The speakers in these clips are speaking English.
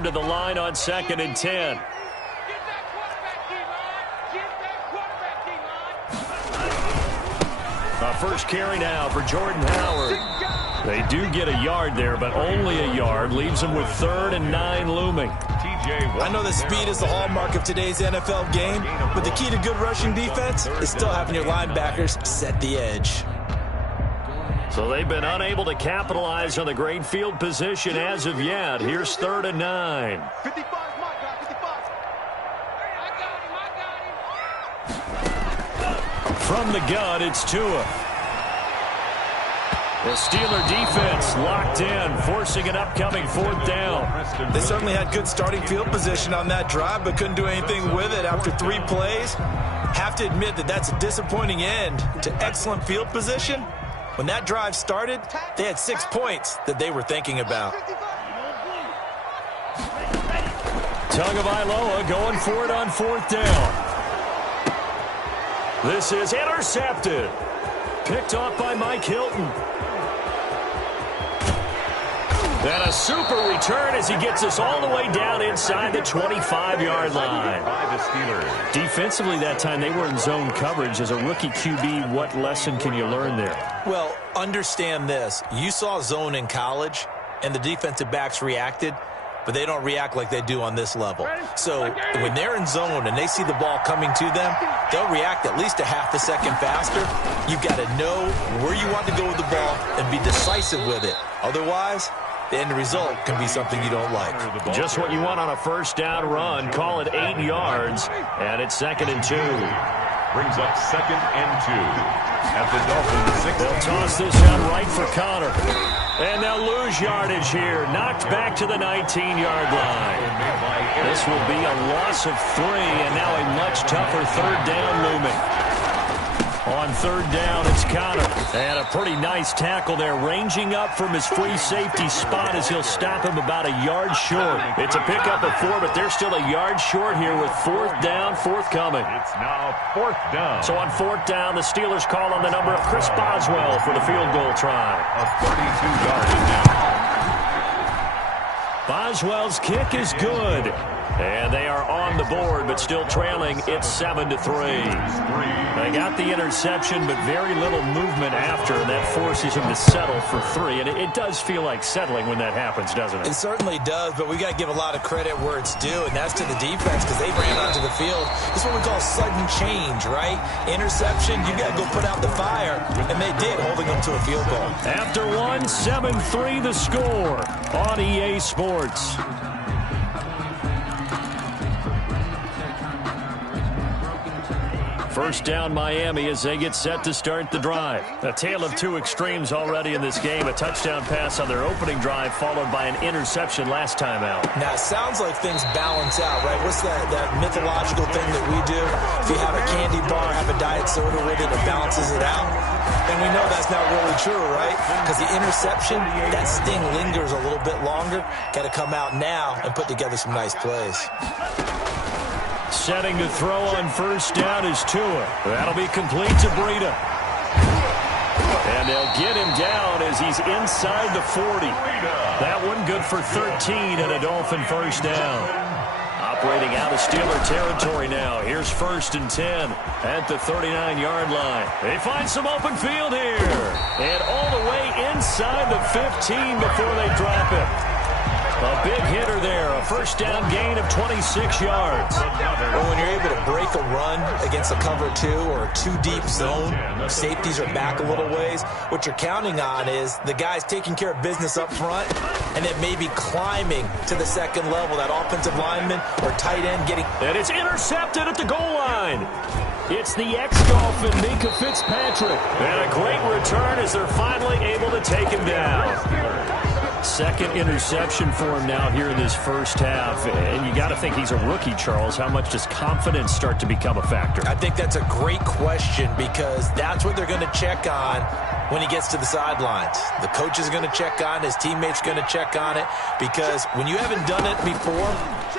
come to the line on 2nd and 10. First carry now for Jordan Howard. They do get a yard there, but only a yard. Leaves them with 3rd and 9 looming. I know that speed is the hallmark of today's NFL game, but the key to good rushing defense is still having your linebackers set the edge. So they've been unable to capitalize on the great field position as of yet. Here's 3rd and 9. 55, my guy, 55. From the gun, it's Tua. The Steeler defense locked in, forcing an upcoming 4th down. They certainly had good starting field position on that drive, but couldn't do anything with it after 3 plays. Have to admit that that's a disappointing end to excellent field position. When that drive started, they had 6 points that they were thinking about. Tagovailoa going for it on 4th down. This is intercepted. Picked off by Mike Hilton. And a super return as he gets us all the way down inside the 25-yard line. Defensively that time, they were in zone coverage. As a rookie QB, what lesson can you learn there? Well, understand this. You saw zone in college, and the defensive backs reacted, but they don't react like they do on this level. So when they're in zone and they see the ball coming to them, they'll react at least a half a second faster. You've got to know where you want to go with the ball and be decisive with it. Otherwise, the end result can be something you don't like. Just what you want on a 1st down run. Call it 8 yards, and it's 2nd and 2. Brings up 2nd and 2 at the Dolphins' 6. They'll toss this out right for Connor. And they'll lose yardage here. Knocked back to the 19-yard line. This will be a loss of 3, and now a much tougher 3rd down looming. On 3rd down, it's Connor. And a pretty nice tackle there, ranging up from his free safety spot as he'll stop him about a yard short. It's a pickup of 4, but they're still a yard short here with 4th down forthcoming. It's now 4th down. So on 4th down, the Steelers call on the number of Chris Boswell for the field goal try. A 32-yard attempt. Boswell's kick is good. And they are on the board, but still trailing. It's 7-3. They got the interception, but very little movement after, and that forces him to settle for 3. And it does feel like settling when that happens, doesn't it? It certainly does, but we got to give a lot of credit where it's due, and that's to the defense because they ran onto the field. This is what we call sudden change, right? Interception, you got to go put out the fire, and they did, holding them to a field goal. After 1, 7-3 the score on EA Sports. First down Miami as they get set to start the drive. A tale of 2 extremes already in this game. A touchdown pass on their opening drive followed by an interception last time out. Now, it sounds like things balance out, right? What's that mythological thing that we do? If you have a candy bar, have a diet soda with it, it balances it out. And we know that's not really true, right? Because the interception, that sting lingers a little bit longer. Got to come out now and put together some nice plays. Setting to throw on 1st down is Tua. That'll be complete to Breida. And they'll get him down as he's inside the 40. That one good for 13 and a Dolphin 1st down. Operating out of Steeler territory now. Here's 1st and 10 at the 39-yard line. They find some open field here. And all the way inside the 15 before they drop it. A big hitter there, a 1st down gain of 26 yards. Well, when you're able to break a run against a cover 2 or a 2-deep zone, safeties are back a little ways. What you're counting on is the guys taking care of business up front and then maybe climbing to the 2nd level, that offensive lineman or tight end getting... And it's intercepted at the goal line. It's the ex-Dolphin, Minka Fitzpatrick. And a great return as they're finally able to take him down. 2nd interception for him now here in this 1st half. And you got to think he's a rookie, Charles. How much does confidence start to become a factor? I think that's a great question because that's what they're going to check on when he gets to the sidelines. The coach is going to check on it. His teammates are going to check on it because when you haven't done it before,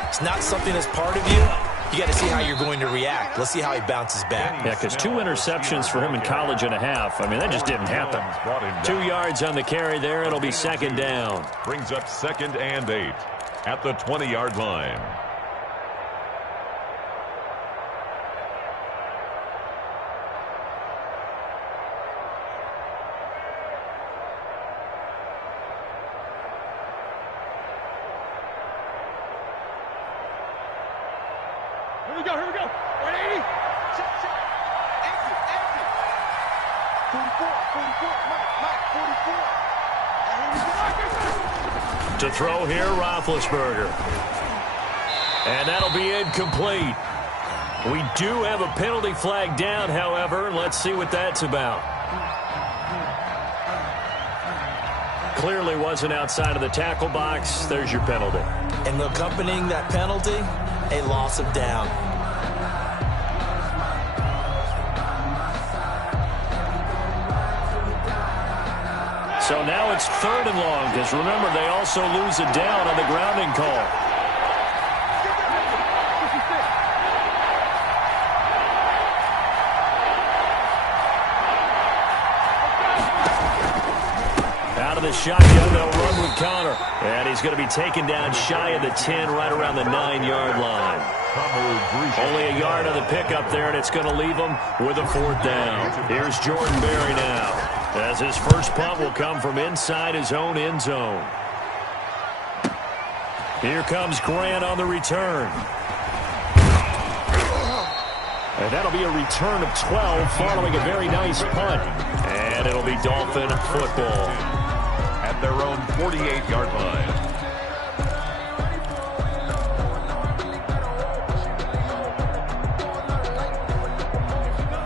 it's not something that's part of you. You got to see how you're going to react. Let's see how he bounces back. Yeah, because 2 interceptions for him in college and a half. I mean, that just didn't happen. 2 yards on the carry there. It'll be 2nd down. Brings up 2nd and 8. at the 20-yard line. Here we go, here we go. 180. Check, check. Exit, exit. 44, 44. Mike, 44. To throw here, Roethlisberger. And that'll be incomplete. We do have a penalty flag down, however. Let's see what that's about. Clearly wasn't outside of the tackle box. There's your penalty. And accompanying that penalty, a loss of down. So now it's 3rd and long, because remember, they also lose a down on the grounding call. Out of the shotgun, they'll run with counter. And he's going to be taken down shy of the 10, right around the 9-yard line. Only a yard on the pickup there, and it's going to leave him with a 4th down. Here's Jordan Berry now, as his first punt will come from inside his own end zone. Here comes Grant on the return. And that'll be a return of 12 following a very nice punt. And it'll be Dolphin football at their own 48-yard line.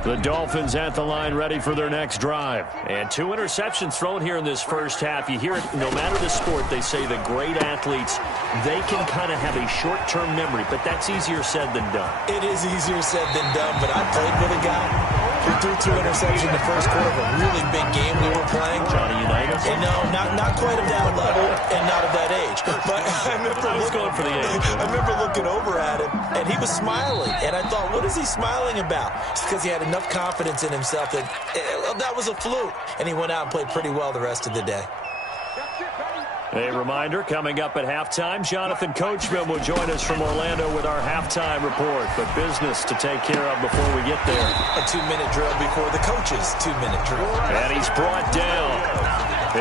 The Dolphins at the line, ready for their next drive. And 2 interceptions thrown here in this first half. You hear it, no matter the sport, they say the great athletes, they can kind of have a short-term memory, but that's easier said than done. It is easier said than done, but I played with a guy who threw 2 interceptions in the first quarter of a really big game we were playing. Johnny Unitas? And no, not quite of that level and not of that age. But I remember looking over at him, and he was smiling. And I thought, what is he smiling about? It's because he had enough confidence in himself that that was a fluke. And he went out and played pretty well the rest of the day. A reminder, coming up at halftime, Jonathan Coachman will join us from Orlando with our halftime report. But business to take care of before we get there. A 2-minute drill before the coach's 2-minute drill. And he's brought down.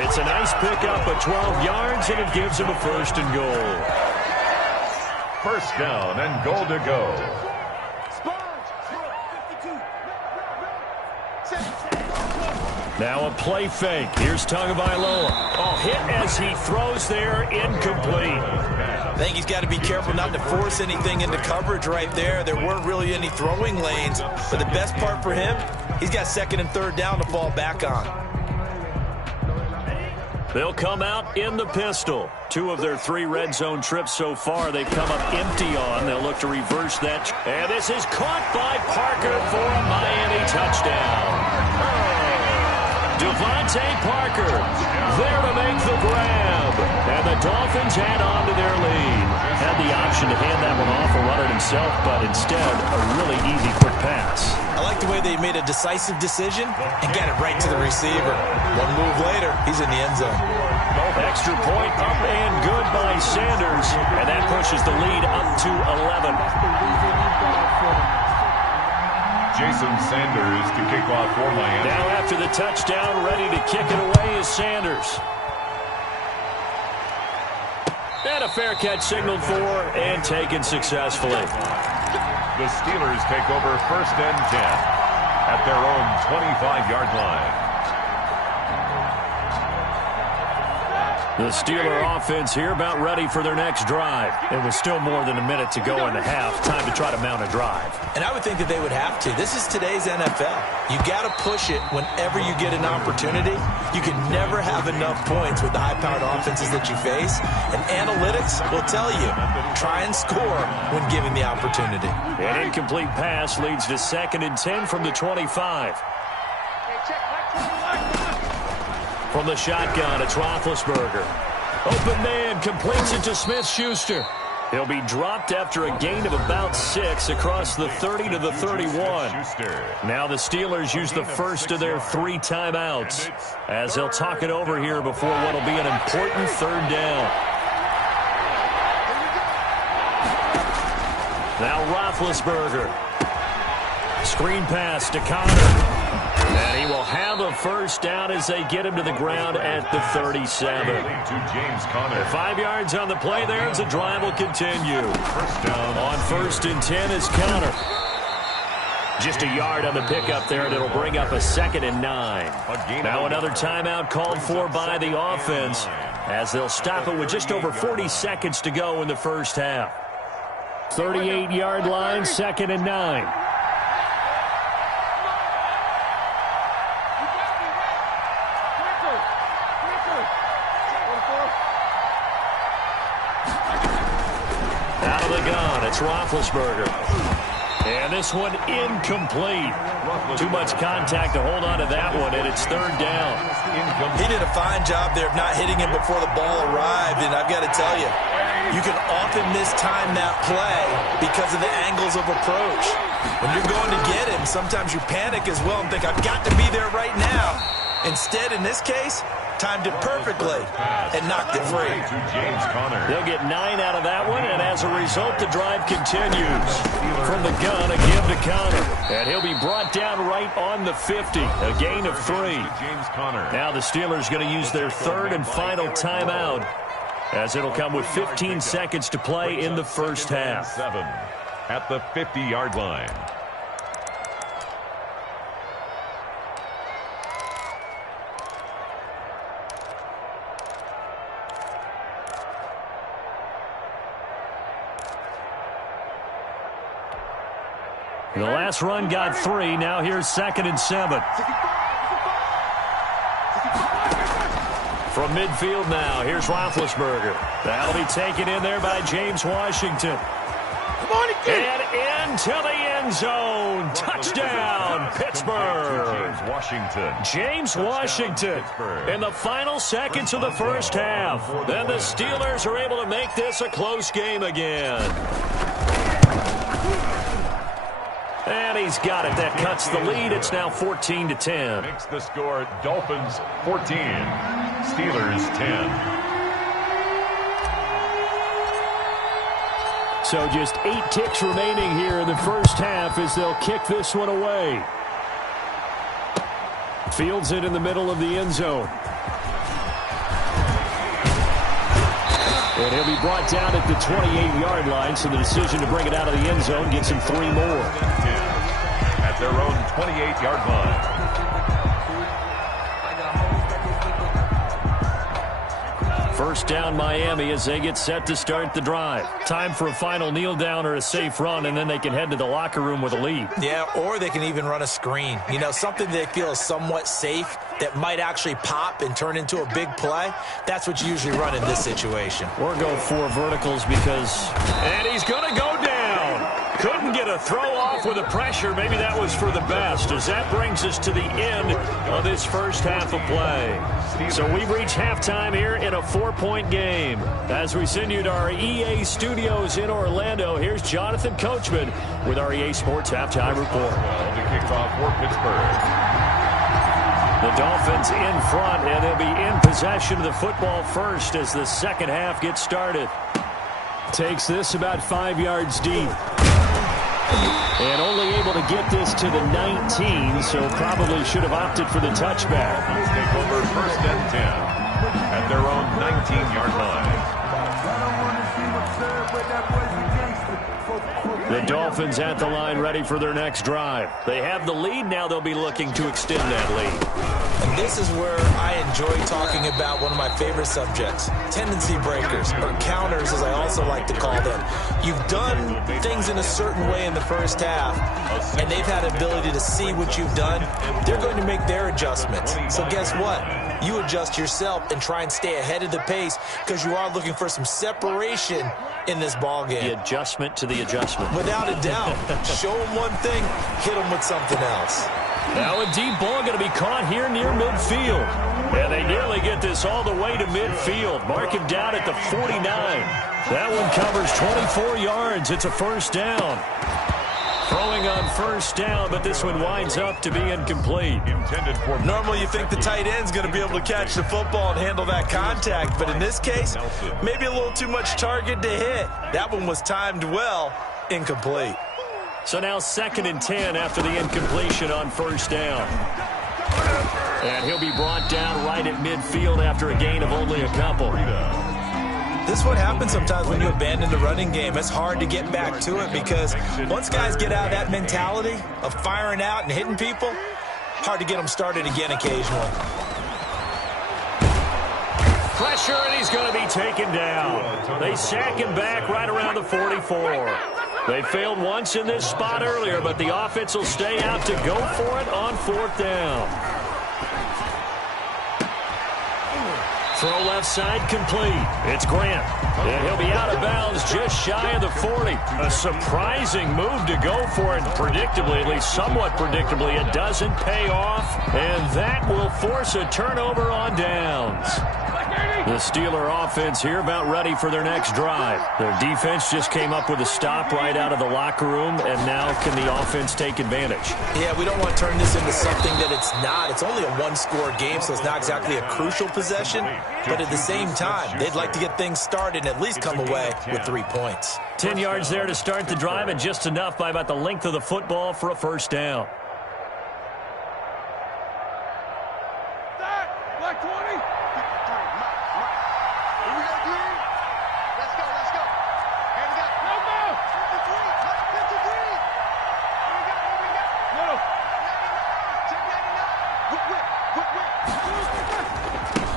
It's a nice pickup of 12 yards, and it gives him a 1st and goal. 1st down and goal to go. Now a play fake. Here's Tagovailoa. Oh, hit as he throws there, incomplete. I think he's got to be careful not to force anything into coverage right there. There weren't really any throwing lanes. But the best part for him, he's got 2nd and 3rd down to fall back on. They'll come out in the pistol. 2 of their 3 red zone trips so far, they've come up empty on. They'll look to reverse that. And this is caught by Parker for a Miami touchdown. Devontae Parker there to make the grab. And the Dolphins add on to their lead. Had the option to hand that one off or run it himself, but instead a really easy quick pass. I like the way they made a decisive decision and got it right to the receiver. One move later, he's in the end zone. Extra point up and good by Sanders. And that pushes the lead up to 11. Jason Sanders to kick off for Miami. Now after the touchdown, ready to kick it away is Sanders. And a fair catch signaled for and taken successfully. The Steelers take over 1st and 10 at their own 25-yard line. The Steeler offense here about ready for their next drive. It was still more than a minute to go in the half. Time to try to mount a drive. And I would think that they would have to. This is today's NFL. You got to push it whenever you get an opportunity. You can never have enough points with the high-powered offenses that you face. And analytics will tell you, try and score when given the opportunity. An incomplete pass leads to 2nd and 10 from the 25. From the shotgun, it's Roethlisberger. Open man, completes it to Smith-Schuster. He'll be dropped after a gain of about 6 across the 30 to the 31. Now the Steelers use the first of their 3 timeouts as they'll talk it over here before what will be an important 3rd down. Now Roethlisberger. Screen pass to Connor. And he will have a first down as they get him to the ground at the 37. To James Conner. 5 yards on the play there as the drive will continue. First down. On 1st and 10 is Connor. Just a yard on the pickup there, and it'll bring up a 2nd and 9. Now another timeout called for by the offense as they'll stop it with just over 40 seconds to go in the first half. 38-yard line, 2nd and 9. Out of the gun, it's Roethlisberger. And this one incomplete. Too much contact to hold on to that one, and it's 3rd down. He did a fine job there of not hitting him before the ball arrived, and I've got to tell you, you can often mistime that play because of the angles of approach. When you're going to get him, sometimes you panic as well and think, I've got to be there right now. Instead, in this case, timed it perfectly and knocked it free. To James Conner. They'll get 9 out of that one, and as a result, the drive continues. From the gun, a give to Conner. And he'll be brought down right on the 50. A gain of 3. James Conner. Now the Steelers going to use their 3rd and final timeout, as it'll come with 15 seconds to play in the first half. 7 at the 50-yard line. The last run got 3. Now here's 2nd and 7. From midfield now, here's Roethlisberger. That'll be taken in there by James Washington. Come on again. And into the end zone. Touchdown, Pittsburgh. James Washington. James Washington in the final seconds of the first half. Then the Steelers are able to make this a close game again. And he's got it. That cuts the lead. It's now 14-10. Makes the score Dolphins 14, Steelers 10. So just 8 ticks remaining here in the first half as they'll kick this one away. Fields it in the middle of the end zone. And he'll be brought down at the 28-yard line, so the decision to bring it out of the end zone gets him 3 more. At their own 28-yard line. First down Miami as they get set to start the drive. Time for a final kneel down or a safe run, and then they can head to the locker room with a lead. Yeah, or they can even run a screen. You know, something they feel is somewhat safe that might actually pop and turn into a big play. That's what you usually run in this situation. Or go 4 verticals because... And he's going to go down. Couldn't get a throw off with the pressure. Maybe that was for the best, as that brings us to the end of this first half of play. So we've reached halftime here in a 4-point game. As we send you to our EA studios in Orlando, here's Jonathan Coachman with our EA Sports Halftime Report. Well, to kick off for Pittsburgh. The Dolphins in front, and they'll be in possession of the football first as the second half gets started. Takes this about 5 yards deep. And only able to get this to the 19, so probably should have opted for the touchback. Let's take over 1st and 10 at their own 19-yard line. The Dolphins at the line ready for their next drive. They have the lead. Now they'll be looking to extend that lead. And this is where I enjoy talking about one of my favorite subjects, tendency breakers, or counters as I also like to call them. You've done things in a certain way in the first half, and they've had ability to see what you've done. They're going to make their adjustments. So guess what? You adjust yourself and try and stay ahead of the pace because you are looking for some separation in this ball game. The adjustment to the adjustment. Without a doubt. Show them one thing, hit them with something else. Now a deep ball going to be caught here near midfield. And they nearly get this all the way to midfield. Mark him down at the 49. That one covers 24 yards. It's a first down. Throwing on first down, but this one winds up to be incomplete. Intended for normally you think the tight end's going to be able to catch the football and handle that contact, but in this case, maybe a little too much target to hit. That one was timed well, Incomplete. So now 2nd and 10 after the incompletion on first down. And he'll be brought down right at midfield after a gain of only a couple. This is what happens sometimes when you abandon the running game. It's hard to get back to it because once guys get out of that mentality of firing out and hitting people, hard to get them started again occasionally. Pressure, and he's going to be taken down. They sack him back right around the 44. They failed once in this spot earlier, but the offense will stay out to go for it on 4th down. Throw left side complete. It's Grant. And he'll be out of bounds just shy of the 40. A surprising move to go for it. Predictably, at least somewhat predictably, it doesn't pay off. And that will force a turnover on downs. The Steeler offense here about ready for their next drive. Their defense just came up with a stop right out of the locker room, and now can the offense take advantage? Yeah, we don't want to turn this into something that it's not. It's only a one-score game, so it's not exactly a crucial possession. But at the same time, they'd like to get things started and at least come away with 3 points. 10 yards there to start the drive, and just enough by about the length of the football for a first down. Black 20.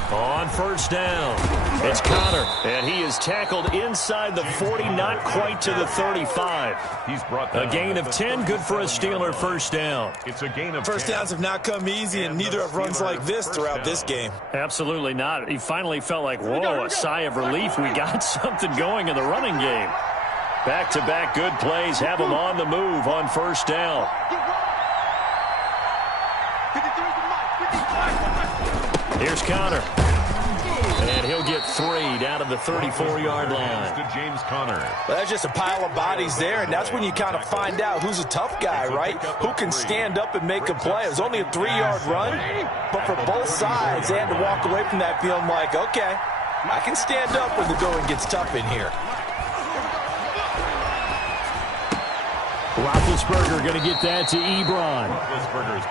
On first down, it's Connor, and he is tackled inside the 40, not quite to the 35. He's brought a gain of 10, good for a Steeler first down. It's a gain of First downs have not come easy, and neither have runs like this throughout this game. Absolutely not. He finally felt like, whoa, a sigh of relief. We got something going in the running game. Back-to-back good plays have him on the move on first down. Here's Connor. And he'll get 3 down to the 34-yard line. To James Conner. Well, that's just a pile of bodies there, and that's when you kind of find out who's a tough guy, right? Who can stand up and make a play. It was only a 3-yard run, but for both sides, they had to walk away from that feeling like, okay, I can stand up when the going gets tough in here. Roethlisberger going to get that to Ebron.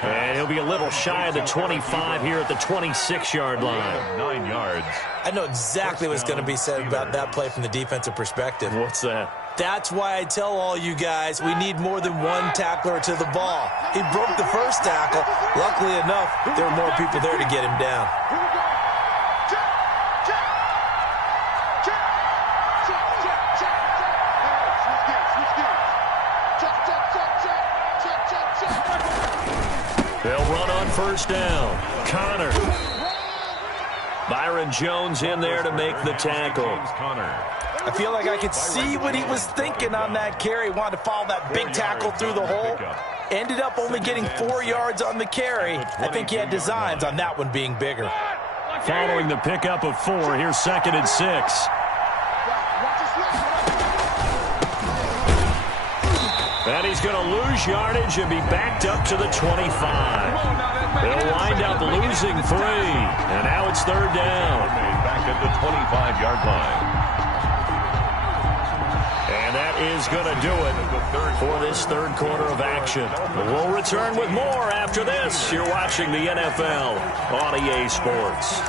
And he'll be a little shy of the 25 here at the 26-yard line. 9 yards. I know exactly what's going to be said about that play from the defensive perspective. What's that? That's why I tell all you guys we need more than one tackler to the ball. He broke the first tackle. Luckily enough, there were more people there to get him down. They'll run on first down. Connor. Byron Jones in there to make the tackle. I feel like I could see what he was thinking on that carry. Wanted to follow that big tackle through the hole. Ended up only getting 4 yards on the carry. I think he had designs on that one being bigger. Following the pickup of 4, here's 2nd and 6. And he's going to lose yardage and be backed up to the 25. They'll wind up losing 3. And now it's 3rd down. Back at the 25-yard line. And that is going to do it for this third quarter of action. We'll return with more after this. You're watching the NFL on EA Sports.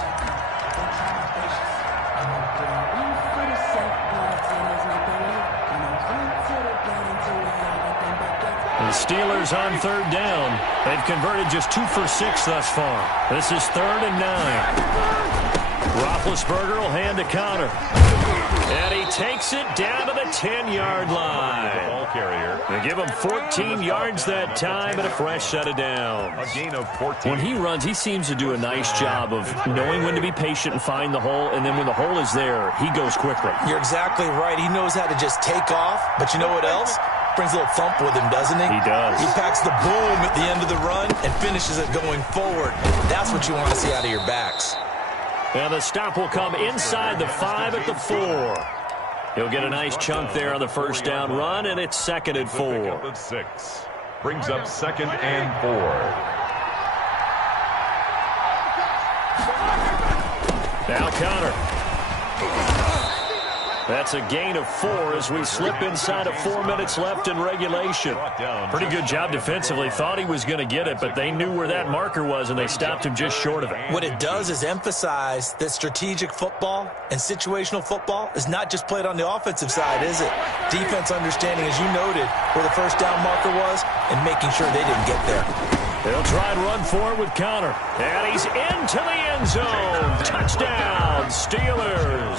The Steelers on 3rd down. They've converted just 2 for 6 thus far. This is 3rd and 9. Roethlisberger will hand to Connor. And he takes it down to the 10-yard line. Ball carrier. They give him 14 yards that time and a fresh set of downs. A gain of 14. When he runs, he seems to do a nice job of knowing when to be patient and find the hole, and then when the hole is there, he goes quickly. You're exactly right. He knows how to just take off, but you know what else? Brings a little thump with him, doesn't he? He does. He packs the boom at the end of the run and finishes it going forward. That's what you want to see out of your backs. And the stop will come inside the 5 at the 4. He'll get a nice chunk there on the first down run, and it's 2nd and 4. 6. Brings up 2nd and 4. Now Connor. That's a gain of 4 as we slip inside of 4 minutes left in regulation. Pretty good job defensively. Thought he was going to get it, but they knew where that marker was, and they stopped him just short of it. What it does is emphasize that strategic football and situational football is not just played on the offensive side, is it? Defense understanding, as you noted, where the first down marker was and making sure they didn't get there. They'll try and run for it with Connor. And he's into the end zone. Touchdown, Steelers.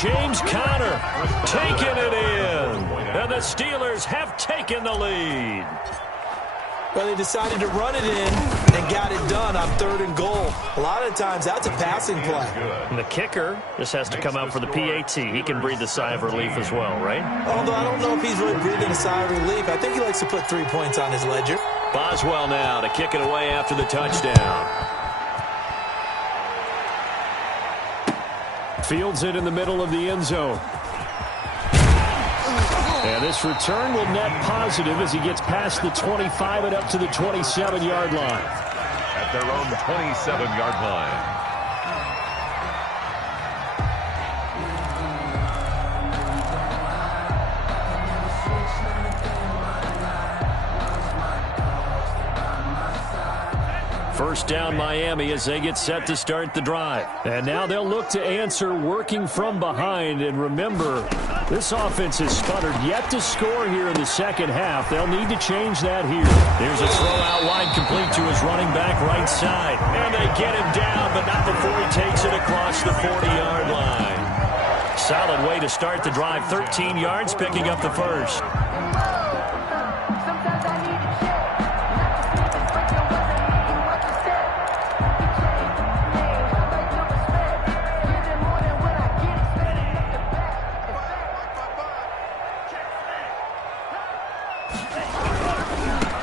James Conner taking it in. And the Steelers have taken the lead. Well, they decided to run it in and got it done on 3rd and goal. A lot of times, that's a passing play. And the kicker just has to come out for the PAT. He can breathe a sigh of relief as well, right? Although I don't know if he's really breathing a sigh of relief. I think he likes to put 3 points on his ledger. Boswell now to kick it away after the touchdown. Fields it in the middle of the end zone. And this return will net positive as he gets past the 25 and up to the 27-yard line. At their own 27-yard line. First down Miami as they get set to start the drive. And now they'll look to answer working from behind. And remember, this offense has sputtered yet to score here in the second half. They'll need to change that here. There's a throw out wide complete to his running back right side. And they get him down, but not before he takes it across the 40-yard line. Solid way to start the drive. 13 yards, picking up the first.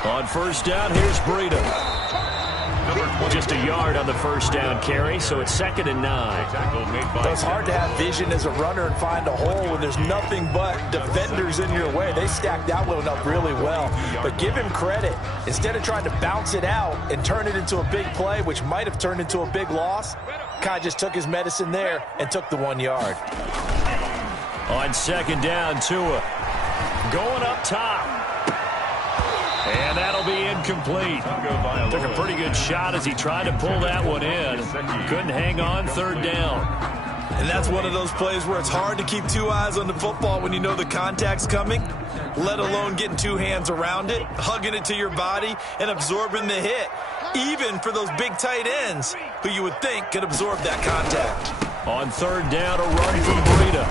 On first down, here's Breida. Just a yard on the first down carry, so it's 2nd and 9. It's hard to have vision as a runner and find a hole when there's nothing but defenders in your way. They stacked that one up really well. But give him credit. Instead of trying to bounce it out and turn it into a big play, which might have turned into a big loss, Kai just took his medicine there and took the 1 yard. On 2nd down, Tua going up top. And that'll be incomplete. Took a pretty good shot as he tried to pull that one in. Couldn't hang on 3rd down. And that's one of those plays where it's hard to keep 2 eyes on the football when you know the contact's coming, let alone getting 2 hands around it, hugging it to your body, and absorbing the hit, even for those big tight ends who you would think could absorb that contact. On 3rd down, a run from Breida.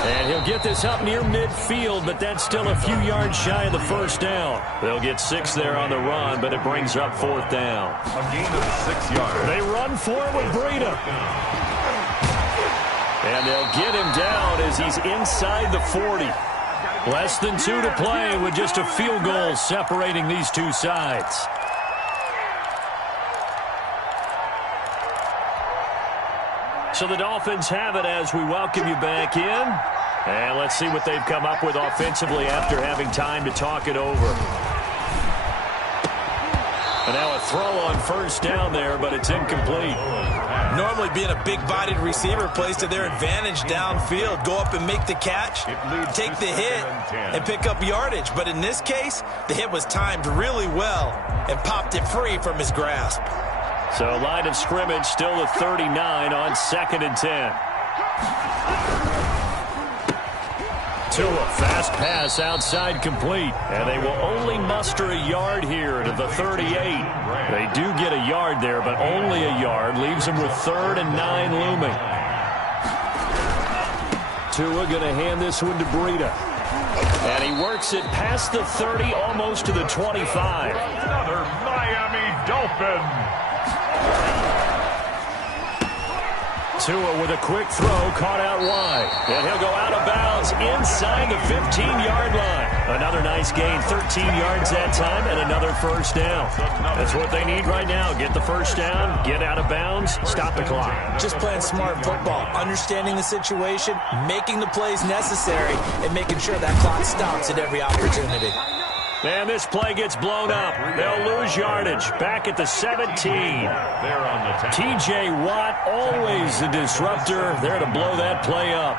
And he'll get this up near midfield, but that's still a few yards shy of the first down. They'll get 6 there on the run, but it brings up 4th down. A gain of 6 yards. They run for it with Breida. And they'll get him down as he's inside the 40. Less than 2 to play with just a field goal separating these two sides. So the Dolphins have it as we welcome you back in. And let's see what they've come up with offensively after having time to talk it over. And now a throw on first down there, but it's incomplete. Normally being a big-bodied receiver plays to their advantage downfield. Go up and make the catch, take the hit, and pick up yardage. But in this case, the hit was timed really well and popped it free from his grasp. So line of scrimmage still the 39 on 2nd and 10. Tua, fast pass outside complete. And they will only muster a yard here to the 38. They do get a yard there, but only a yard. Leaves them with 3rd and 9 looming. Tua going to hand this one to Breida. And he works it past the 30, almost to the 25. Another Miami Dolphin. Tua with a quick throw, caught out wide. And he'll go out of bounds inside the 15-yard line. Another nice gain, 13 yards that time, and another first down. That's what they need right now. Get the first down, get out of bounds, stop the clock. Just playing smart football, understanding the situation, making the plays necessary, and making sure that clock stops at every opportunity. And this play gets blown up. They'll lose yardage. Back at the 17. They're on the T.J. Watt, always the disruptor. There to blow that play up.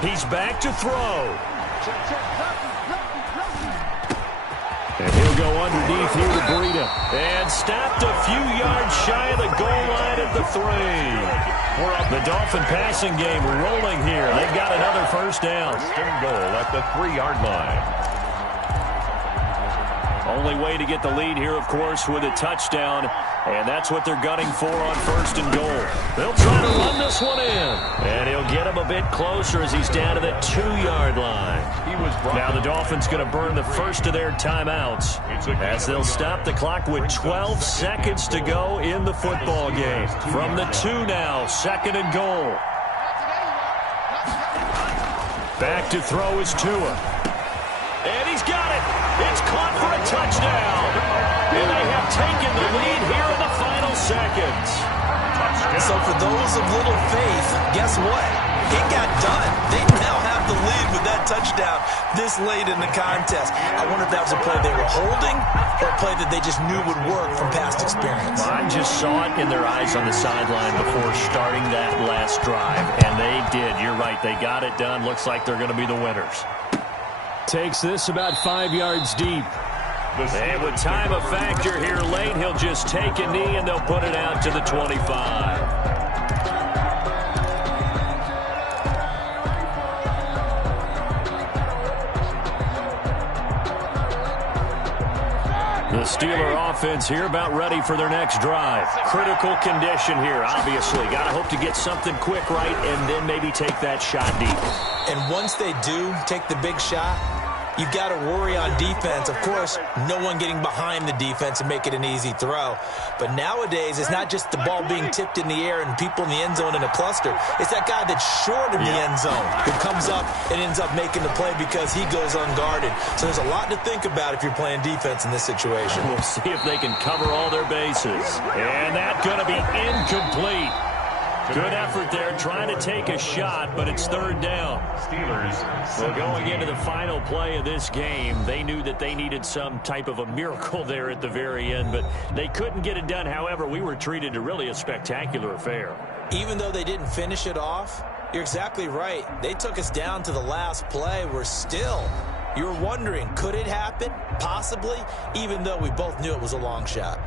He's back to throw. And he'll go underneath here to Breida. And stopped a few yards shy of the goal line at the 3. The Dolphin passing game rolling here. They've got another first down. First and goal at the 3-yard line. Only way to get the lead here, of course, with a touchdown. And that's what they're gunning for on first and goal. They'll try to run this one in. And he'll get him a bit closer as he's down to the 2-yard line. Now the Dolphins going to burn the first of their timeouts as they'll stop the clock with 12 seconds to go in the football game. From the 2 now, second and goal. Back to throw is Tua. And he's got it. It's caught for a touchdown. And they have taken the lead here in the final seconds. So for those of little faith, guess what? It got done. They now have the lead with that touchdown this late in the contest. I wonder if that was a play they were holding or a play that they just knew would work from past experience. I just saw it in their eyes on the sideline before starting that last drive, and they did. You're right. They got it done. Looks like they're going to be the winners. Takes this about 5 yards deep. And with time a factor here late, he'll just take a knee and they'll put it out to the 25. The Steeler offense here about ready for their next drive. Critical condition here, obviously. Got to hope to get something quick right and then maybe take that shot deep. And once they do take the big shot, you've got to worry on defense. Of course, no one getting behind the defense and make it an easy throw. But nowadays, it's not just the ball being tipped in the air and people in the end zone in a cluster. It's that guy that's short of the end zone who comes up and ends up making the play because he goes unguarded. So there's a lot to think about if you're playing defense in this situation. We'll see if they can cover all their bases. And that's going to be incomplete. Good effort there, trying to take a shot, but it's third down. Well, going into the final play of this game, they knew that they needed some type of a miracle there at the very end, but they couldn't get it done. However, we were treated to really a spectacular affair. Even though they didn't finish it off, you're exactly right. They took us down to the last play. You're wondering, could it happen? Possibly, even though we both knew it was a long shot.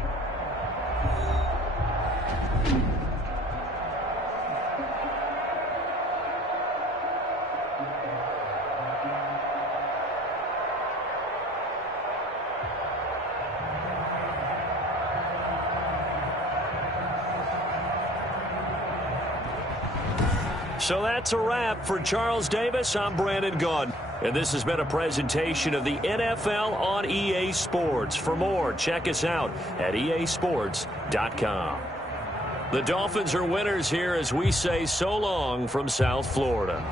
So that's a wrap for Charles Davis. I'm Brandon Gaudin, and this has been a presentation of the NFL on EA Sports. For more, check us out at easports.com. The Dolphins are winners here as we say so long from South Florida.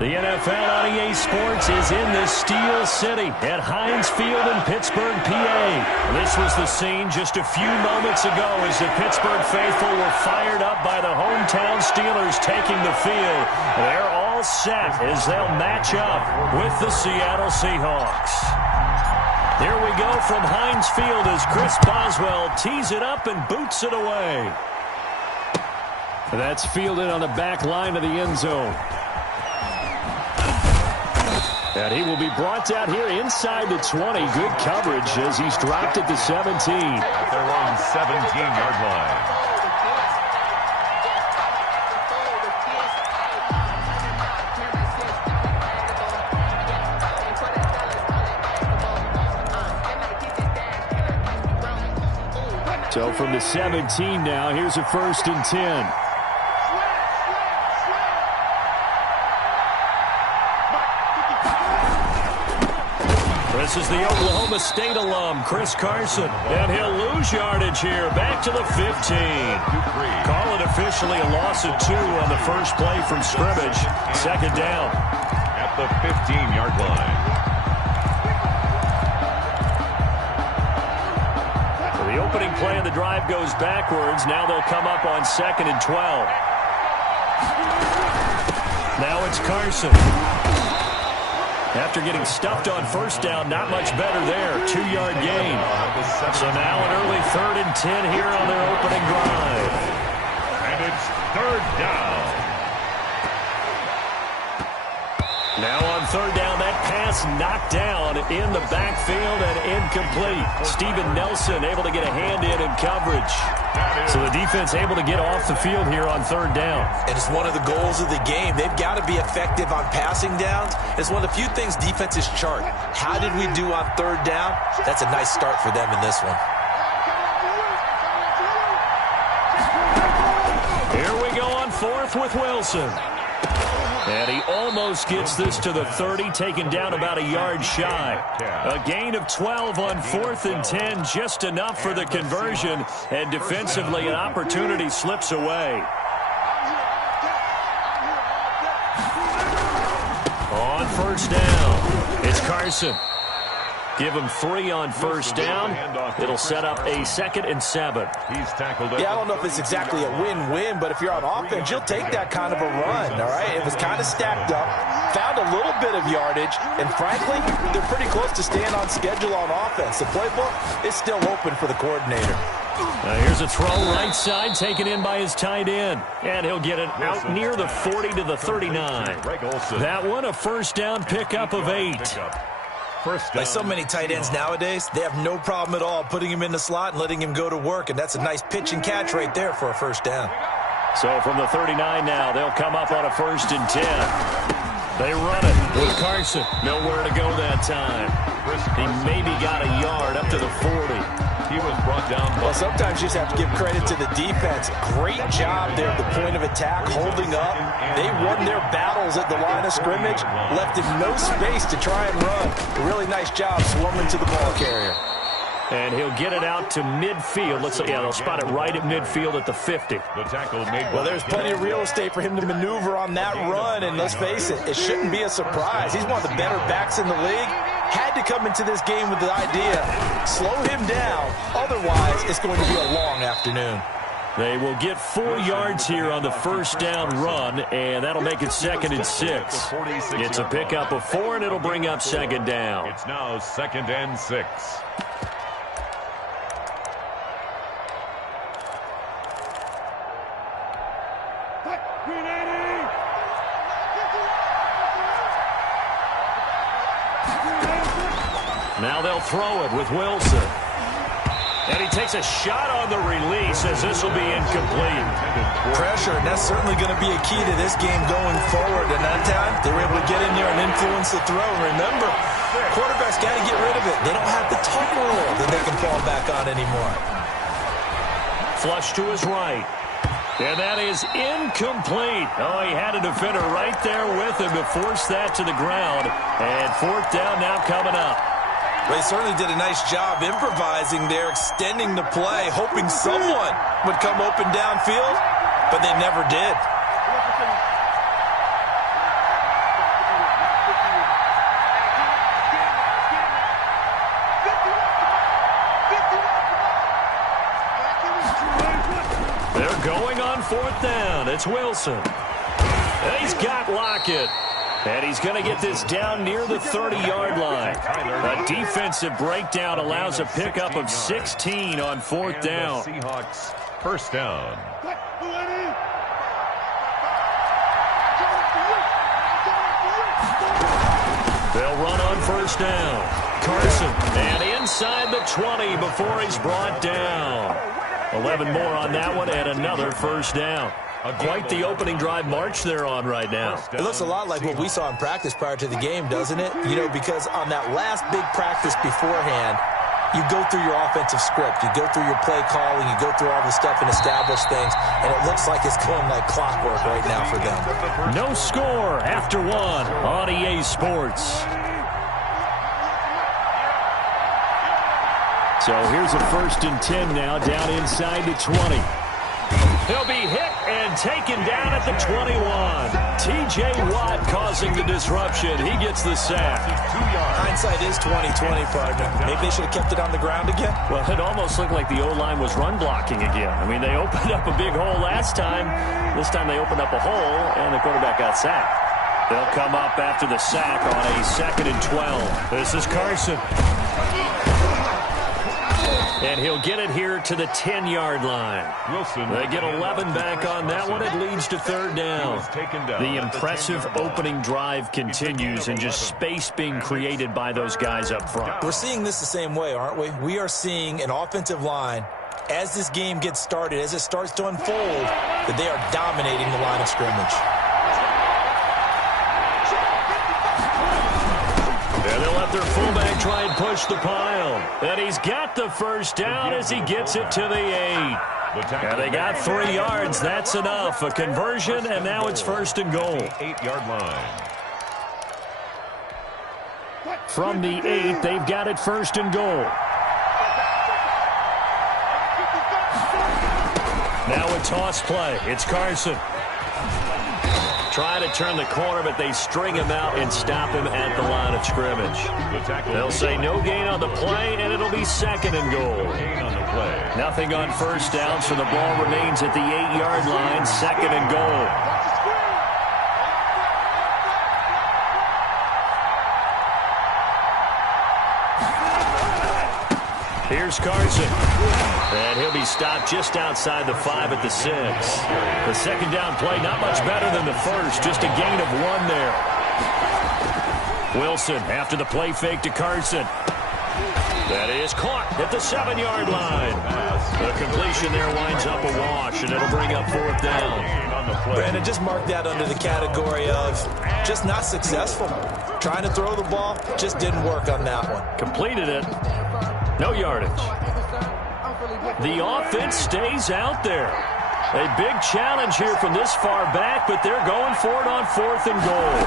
The NFL on EA Sports is in the Steel City at Heinz Field in Pittsburgh, PA. This was the scene just a few moments ago as the Pittsburgh faithful were fired up by the hometown Steelers taking the field. They're all set as they'll match up with the Seattle Seahawks. Here we go from Heinz Field as Chris Boswell tees it up and boots it away. That's fielded on the back line of the end zone. And he will be brought down here inside the 20. Good coverage as he's dropped at the 17. At their own 17-yard line. So from the 17 now, here's a 1st and 10. This is the Oklahoma State alum, Chris Carson. And he'll lose yardage here. Back to the 15. Call it officially a loss of 2 on the first play from scrimmage. 2nd down. At the 15-yard line. The opening play of the drive goes backwards. Now they'll come up on 2nd and 12. Now it's Carson. After getting stuffed on 1st down, not much better there. 2-yard gain. So now an early 3rd and 10 here on their opening drive. And it's 3rd down. Now on 3rd down, that pass knocked down in the backfield and incomplete. Steven Nelson able to get a hand in coverage. So the defense able to get off the field here on 3rd down. And it's one of the goals of the game. They've got to be effective on passing downs. It's one of the few things defenses chart. How did we do on 3rd down? That's a nice start for them in this one. Here we go on 4th with Wilson. And he almost gets this to the 30, taken down about a yard shy. A gain of 12 on 4th and 10, just enough for the conversion. And defensively, an opportunity slips away. On 1st down, it's Carson. Give him 3 on 1st down. It'll set up a 2nd and 7. He's tackled. Yeah, I don't know if it's exactly a win-win, but if you're on offense, you'll take that kind of a run, all right? It was kind of stacked up, found a little bit of yardage, and frankly, they're pretty close to staying on schedule on offense. The playbook is still open for the coordinator. Now here's a throw right side, taken in by his tight end. And he'll get it out near the 40 to the 39. That one, a 1st down pickup of 8. Like so many tight ends nowadays, they have no problem at all putting him in the slot and letting him go to work, and that's a nice pitch and catch right there for a 1st down. So from the 39 now, they'll come up on a 1st and 10. They run it with Carson. Nowhere to go that time. He maybe got a yard up to the 40. He was brought down. Well, sometimes you just have to give credit to the defense. Great job there at the point of attack, holding up. They won their battles at the line of scrimmage, left him no space to try and run. A really nice job swarming to the ball carrier. And he'll get it out to midfield. Let's see, yeah, they'll spot it right at midfield at the 50. The tackle made. Well, there's plenty of real estate for him to maneuver on that run, and let's face it, it shouldn't be a surprise. He's one of the better backs in the league. Had to come into this game with the idea, slow him down, otherwise it's going to be a long afternoon. They will get 4 yards here on the 1st down run, and that'll make it 2nd and 6. It's a pickup of 4, and it'll bring up 2nd down. It's now 2nd and 6. Now they'll throw it with Wilson. And he takes a shot on the release as this will be incomplete. Pressure, and that's certainly going to be a key to this game going forward. And that time, they were able to get in there and influence the throw. Remember, quarterbacks got to get rid of it. They don't have the tuck rule that they can fall back on anymore. Flush to his right. And that is incomplete. Oh, he had a defender right there with him to force that to the ground. And 4th down now coming up. Well, they certainly did a nice job improvising there, extending the play, hoping someone would come open downfield, but they never did. They're going on 4th down. It's Wilson. And he's got Lockett. And he's going to get this down near the 30-yard line. A defensive breakdown allows a pickup of 16 on 4th down. Seahawks first down. They'll run on 1st down. Carson. And inside the 20 before he's brought down. 11 more on that one and another 1st down. Quite the opening drive march they're on right now. It looks a lot like what we saw in practice prior to the game, doesn't it? You know, because on that last big practice beforehand, you go through your offensive script. You go through your play calling. You go through all the stuff and establish things. And it looks like it's going like clockwork right now for them. No score after 1 on EA Sports. So here's a 1st and 10 now down inside the 20. He'll be hit and taken down at the 21. T.J. Watt causing the disruption. He gets the sack. Hindsight is 20/20, partner. Maybe they should have kept it on the ground again. Well, it almost looked like the O-line was run blocking again. I mean, they opened up a big hole last time. This time they opened up a hole, and the quarterback got sacked. They'll come up after the sack on a 2nd and 12. This is Carson. And he'll get it here to the 10-yard line. Wilson. They get 11 back on that one. It leads to 3rd down. The impressive opening drive continues and just space being created by those guys up front. We're seeing this the same way, aren't we? We are seeing an offensive line, as this game gets started, as it starts to unfold, that they are dominating the line of scrimmage. And they'll let their fullback try and push the pile. And he's got the 1st down as he gets it to the 8. And they got 3 yards. That's enough. A conversion, and now it's 1st and goal. 8-yard line. From the 8, they've got it 1st and goal. Now a toss play. It's Carson. Try to turn the corner, but they string him out and stop him at the line of scrimmage. They'll say no gain on the play, and it'll be 2nd and goal. Nothing on 1st down, so the ball remains at the 8-yard line, 2nd and goal. Here's Carson. And he'll be stopped just outside the 5 at the 6. The 2nd down play, not much better than the 1st. Just a gain of 1 there. Wilson after the play fake to Carson. That is caught at the 7-yard line. The completion there winds up a wash, and it'll bring up 4th down. Brandon, just mark that under the category of just not successful. Trying to throw the ball, just didn't work on that one. Completed it. No yardage. The offense stays out there. A big challenge here from this far back, but they're going for it on 4th and goal.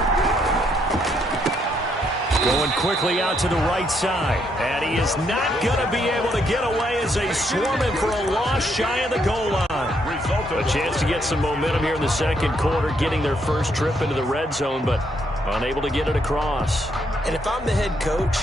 Going quickly out to the right side. And he is not going to be able to get away as they swarm him for a loss shy of the goal line. A chance to get some momentum here in the 2nd quarter, getting their first trip into the red zone, but unable to get it across. And if I'm the head coach,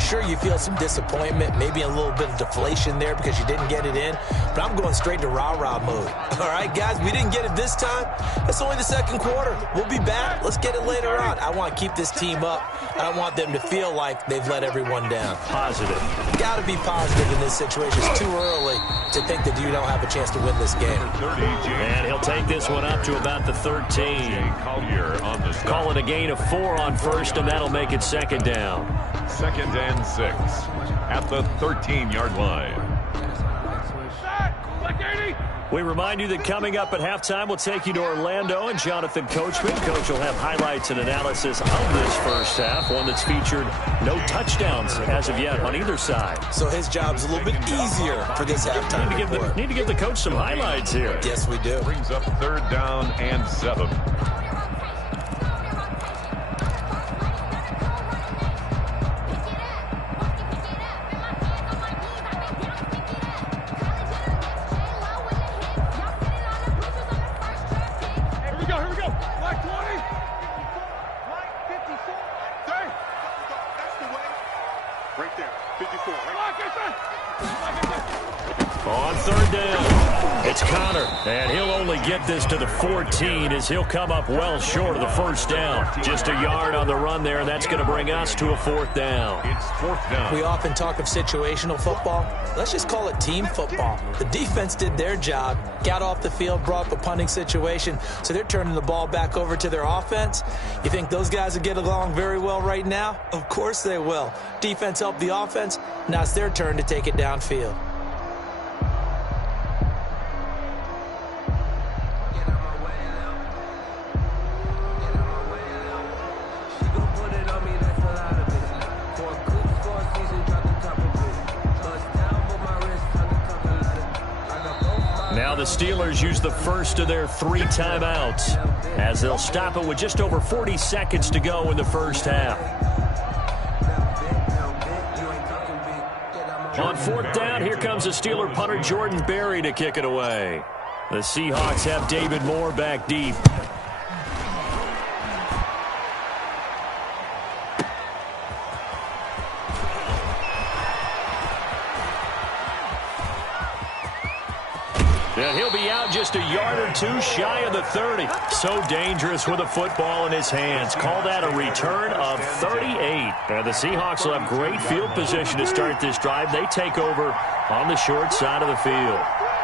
sure, you feel some disappointment, maybe a little bit of deflation there because you didn't get it in, but I'm going straight to rah-rah mode. All right, guys, we didn't get it this time. It's only the 2nd quarter. We'll be back. Let's get it later on. I want to keep this team up. I don't want them to feel like they've let everyone down. Positive. Got to be positive in this situation. It's too early to think that you don't have a chance to win this game. And he'll take this one up to about the 13. Call it a gain of 4 on 1st, and that'll make it 2nd down. 2nd and 6 at the 13-yard line. We remind you that coming up at halftime, we'll take you to Orlando and Jonathan Coachman. Coach will have highlights and analysis of this first half, one that's featured no touchdowns as of yet on either side. So his job's a little bit easier for this halftime report. Need to give the coach some highlights here. Yes, we do. Brings up 3rd down and 7. On 3rd down, It's Connor, and he'll only get this to the 14 as he'll come up well short of the first down. Just a yard on the run there, and that's going to bring us to a 4th down. It's 4th down. We often talk of situational football. Let's just call it team football. The defense did their job, got off the field, brought up a punting situation, so they're turning the ball back over to their offense. You think those guys will get along very well right now? Of course they will. Defense helped the offense. Now it's their turn to take it downfield. Now the Steelers use the first of their 3 timeouts as they'll stop it with just over 40 seconds to go in the first half. On 4th down, here comes the Steeler punter Jordan Berry to kick it away. The Seahawks have David Moore back deep. And he'll be out just a yard or 2 shy of the 30. So dangerous with a football in his hands. Call that a return of 38. And the Seahawks will have great field position to start this drive. They take over on the short side of the field.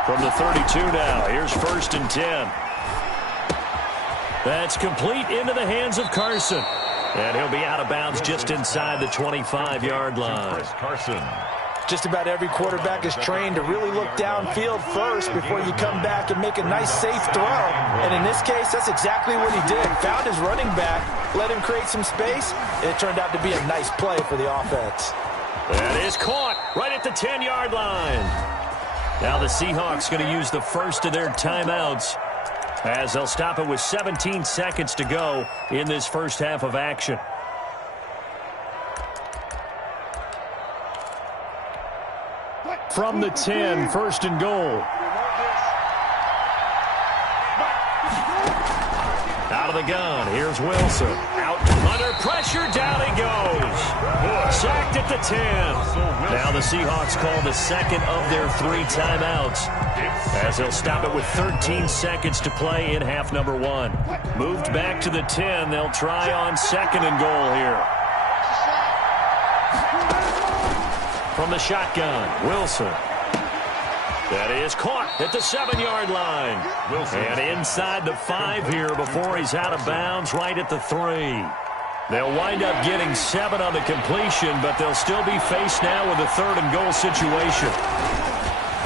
From the 32 now, here's 1st and 10. That's complete into the hands of Carson. And he'll be out of bounds just inside the 25-yard line. Carson. Just about every quarterback is trained to really look downfield first before you come back and make a nice, safe throw. And in this case, that's exactly what he did. Found his running back, let him create some space, and it turned out to be a nice play for the offense. That is caught right at the 10-yard line. Now the Seahawks going to use the first of their timeouts as they'll stop it with 17 seconds to go in this first half of action. From the 10, 1st and goal. Out of the gun, here's Wilson. Out under pressure, down he goes. Sacked at the 10. Now the Seahawks call the second of their 3 timeouts as they'll stop it with 13 seconds to play in half number 1. Moved back to the 10. They'll try on 2nd and goal here. From the shotgun, Wilson. That is caught at the 7-yard line. Wilson. And inside the 5 here before he's out of bounds right at the 3. They'll wind up getting 7 on the completion, but they'll still be faced now with a 3rd and goal situation.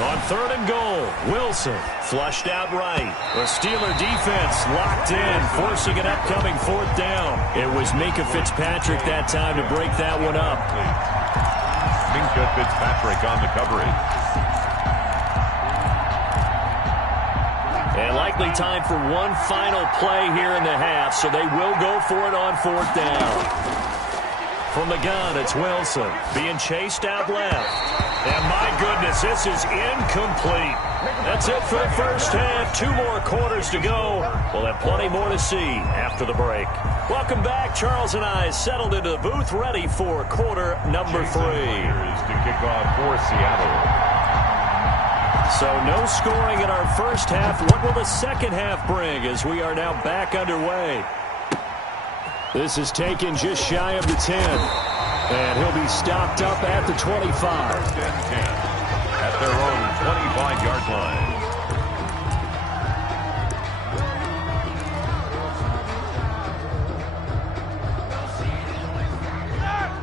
On 3rd and goal, Wilson flushed out right. The Steeler defense locked in, forcing an upcoming 4th down. It was Minka Fitzpatrick that time to break that one up. Minka Fitzpatrick on the coverage. And likely time for one final play here in the half, so they will go for it on 4th down. From the gun, it's Wilson being chased out left. And my goodness, this is incomplete. That's it for the first half. 2 more quarters to go. We'll have plenty more to see after the break. Welcome back. Charles and I settled into the booth, ready for quarter number 3. To kick off for Seattle. So no scoring in our first half. What will the second half bring as we are now back underway? This is taken just shy of the 10. And he'll be stopped up at the 25. 1st and 10 at their own 25-yard line.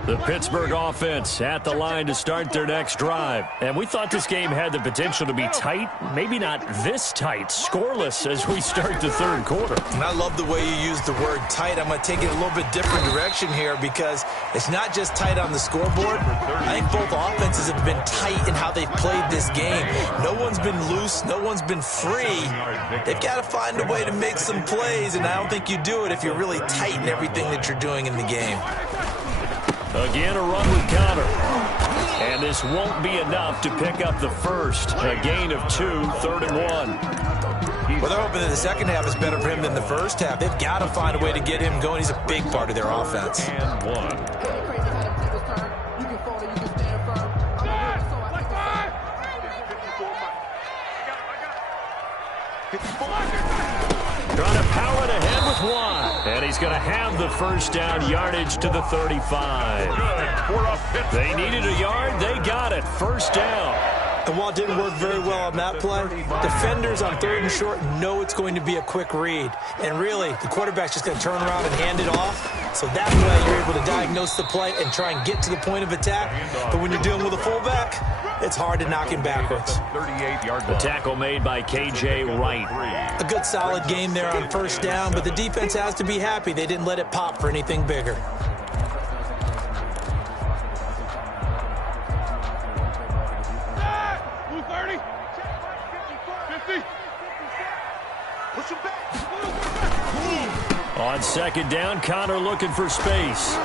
The Pittsburgh offense at the line to start their next drive. And we thought this game had the potential to be tight, maybe not this tight, scoreless as we start the 3rd quarter. And I love the way you use the word tight. I'm going to take it a little bit different direction here because it's not just tight on the scoreboard. I think both offenses have been tight in how they've played this game. No one's been loose. No one's been free. They've got to find a way to make some plays, and I don't think you do it if you're really tight in everything that you're doing in the game. Again, a run with Connor. And this won't be enough to pick up the first. A gain of 2, 3rd and 1. Well, they're hoping that the second half is better for him than the first half. They've got to find a way to get him going. He's a big part of their offense. And 1. Trying to power it ahead with one. And he's going to have the first down, yardage to the 35. They needed a yard. They got it. First down. And while it didn't work very well on that play, defenders on 3rd and short know it's going to be a quick read. And really, the quarterback's just going to turn around and hand it off. So that way you're able to diagnose the play and try and get to the point of attack. But when you're dealing with a fullback, it's hard to knock him backwards. The tackle made by K.J. Wright. A good solid game there on first down, but the defense has to be happy they didn't let it pop for anything bigger. On second down, Connor looking for space.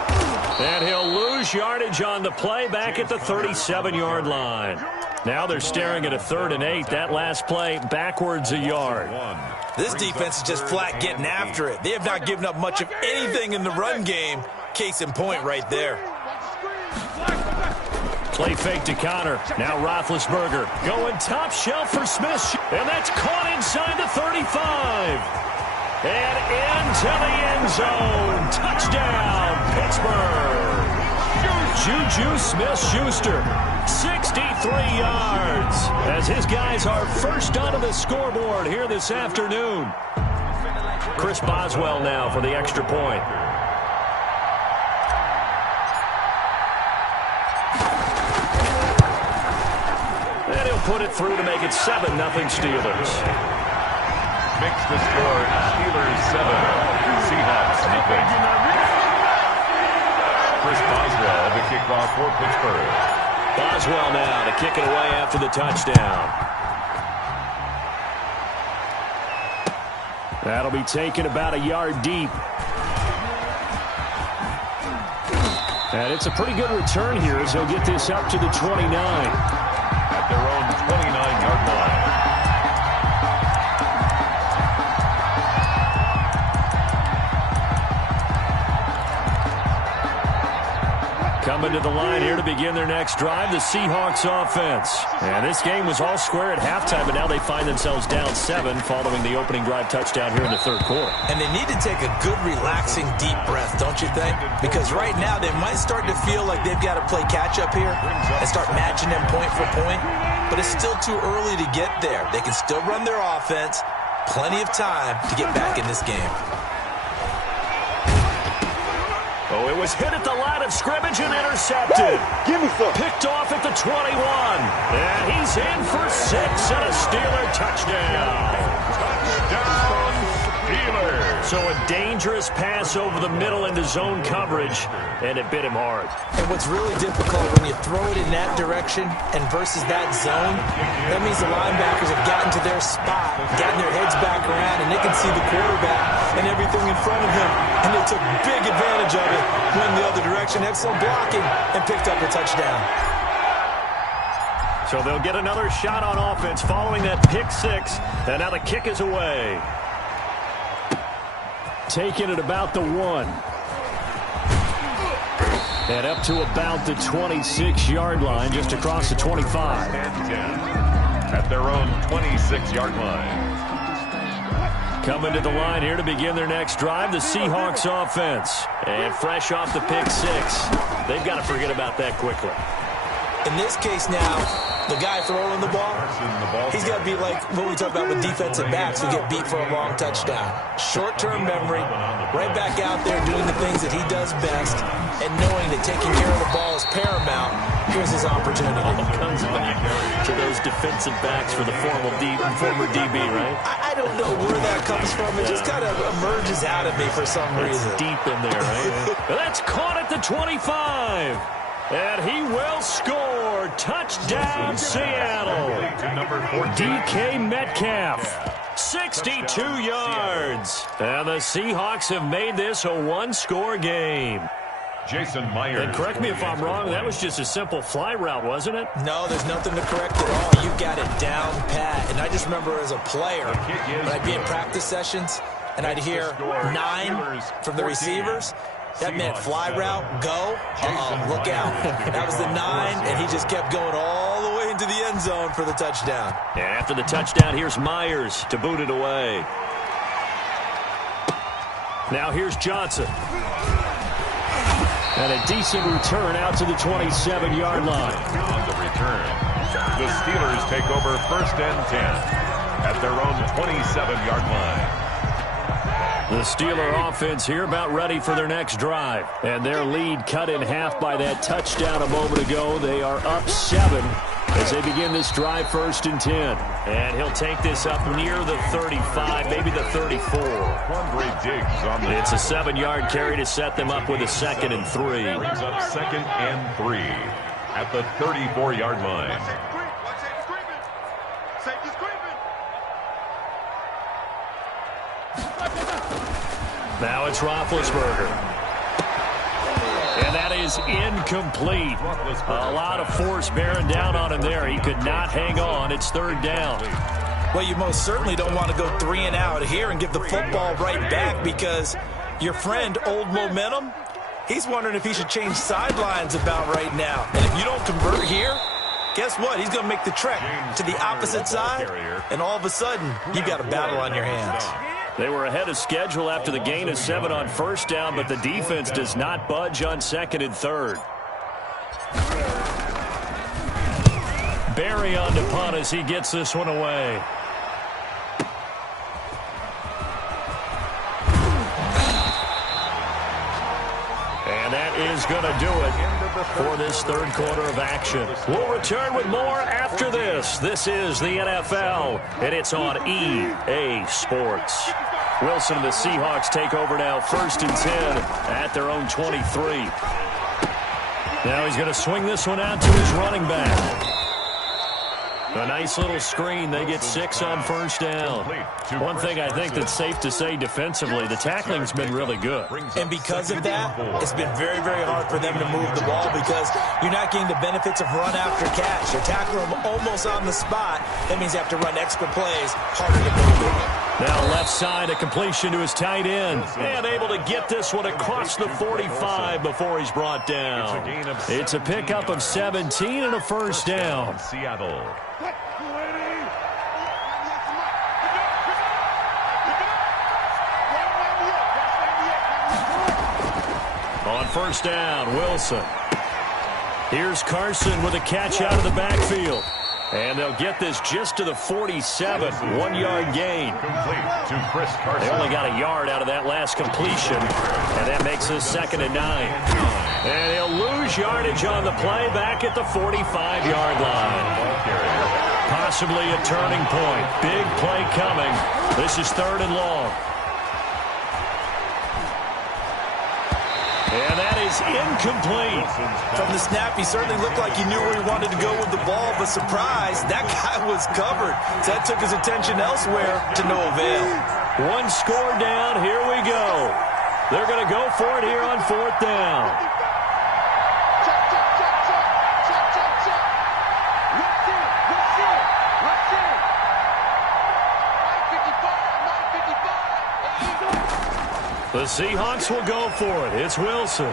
And he'll lose yardage on the play back at the 37-yard line. Now they're staring at a 3rd and 8. That last play backwards a yard. This defense is just flat getting after it. They have not given up much of anything in the run game. Case in point right there. Play fake to Connor. Now Roethlisberger going top shelf for Smith. And that's caught inside the 35. And into the end zone. Touchdown, Pittsburgh. Juju Smith-Schuster, 63 yards, as his guys are first onto the scoreboard here this afternoon. Chris Boswell now for the extra point. And he'll put it through to make it 7-0 Steelers. Makes the score Steelers 7, Seahawks nothing. Chris Boswell, the kickoff for Pittsburgh. Boswell now to kick it away after the touchdown. That'll be taken about a yard deep. And it's a pretty good return here as he'll get this up to the 29. At their own 29-yard line. Coming to the line here to begin their next drive, the Seahawks offense. And this game was all square at halftime, but now they find themselves down 7 following the opening drive touchdown here in the 3rd quarter. And they need to take a good, relaxing, deep breath, don't you think? Because right now they might start to feel like they've got to play catch-up here and start matching them point for point. But it's still too early to get there. They can still run their offense. Plenty of time to get back in this game. Oh, it was hit at the line of scrimmage and intercepted. Give me some. Picked off at the 21. And he's in for 6 and a Steeler touchdown. Touchdown, Steelers. So a dangerous pass over the middle into zone coverage, and it bit him hard. And what's really difficult when you throw it in that direction and versus that zone, that means the linebackers have gotten to their spot, gotten their heads back around, and they can see the quarterback and everything in front of him. And they took big advantage of it, went the other direction, excellent blocking, and picked up a touchdown. So they'll get another shot on offense following that pick 6, and now the kick is away. Taking it about the 1. And up to about the 26-yard line, just across the 25. At their own 26-yard line. Coming to the line here to begin their next drive, the Seahawks offense. And fresh off the pick 6. They've got to forget about that quickly. In this case now, the guy throwing the ball, he's got to be like what we talk about with defensive backs who get beat for a long touchdown. Short-term memory, right back out there doing the things that he does best, and knowing that taking care of the ball is paramount. Here's his opportunity. All comes back to those defensive backs for the former DB, right? I don't know where that comes from. It just kind of emerges out of me for some reason. It's deep in there, right? That's caught at the 25. And he will score. Touchdown, Seattle. DK Metcalf, 62 yards. And the Seahawks have made this a one-score game. Jason Myers. And correct me if I'm wrong, that was just a simple fly route, wasn't it? No, there's nothing to correct at all. You got it down pat. And I just remember as a player, when I'd be in practice sessions, and I'd hear 9 from the receivers, that meant fly route, go, look out. That was the 9, and he just kept going all the way into the end zone for the touchdown. And after the touchdown, here's Myers to boot it away. Now here's Johnson. And a decent return out to the 27-yard line. On the return, the Steelers take over 1st and 10 at their own 27-yard line. The Steeler offense here about ready for their next drive. And their lead cut in half by that touchdown a moment ago. They are up 7 as they begin this drive 1st and 10. And he'll take this up near the 35, maybe the 34. It's a 7-yard carry to set them up with a 2nd and 3. Brings up 2nd and 3 at the 34-yard line. Now it's Roethlisberger. And that is incomplete. A lot of force bearing down on him there. He could not hang on. It's 3rd down. Well, you most certainly don't want to go 3 and out here and give the football right back because your friend, Old Momentum, he's wondering if he should change sidelines about right now. And if you don't convert here, guess what? He's going to make the trek to the opposite side, and all of a sudden, you've got a battle on your hands. They were ahead of schedule after the gain of 7 on 1st down, but the defense does not budge on 2nd and 3rd. Barry on to punt as he gets this one away. And that is going to do it for this 3rd quarter of action. We'll return with more after this. This is the NFL, and it's on EA Sports. Wilson and the Seahawks take over now 1st and 10 at their own 23. Now he's going to swing this one out to his running back. A nice little screen. They get 6 on 1st down. One thing I think that's safe to say defensively, the tackling's been really good. And because of that, it's been very, very hard for them to move the ball because you're not getting the benefits of run after catch. You're tackling them almost on the spot. That means you have to run extra plays, harder to move it. Now left side, a completion to his tight end. And able to get this one across the 45 before he's brought down. It's a pickup of 17 and a 1st down. Seattle. On 1st down, Wilson. Here's Carson with a catch out of the backfield. And they'll get this just to the 47, 1-yard gain. Complete to Chris Carson. They only got a yard out of that last completion, and that makes this 2nd and 9. And he'll lose yardage on the play back at the 45-yard line. Possibly a turning point. Big play coming. This is 3rd and long. And that is incomplete. From the snap, he certainly looked like he knew where he wanted to go with the ball, but surprise, that guy was covered. So that took his attention elsewhere to no avail. 1 score down. Here we go. They're going to go for it here on 4th down. The Seahawks will go for it. It's Wilson.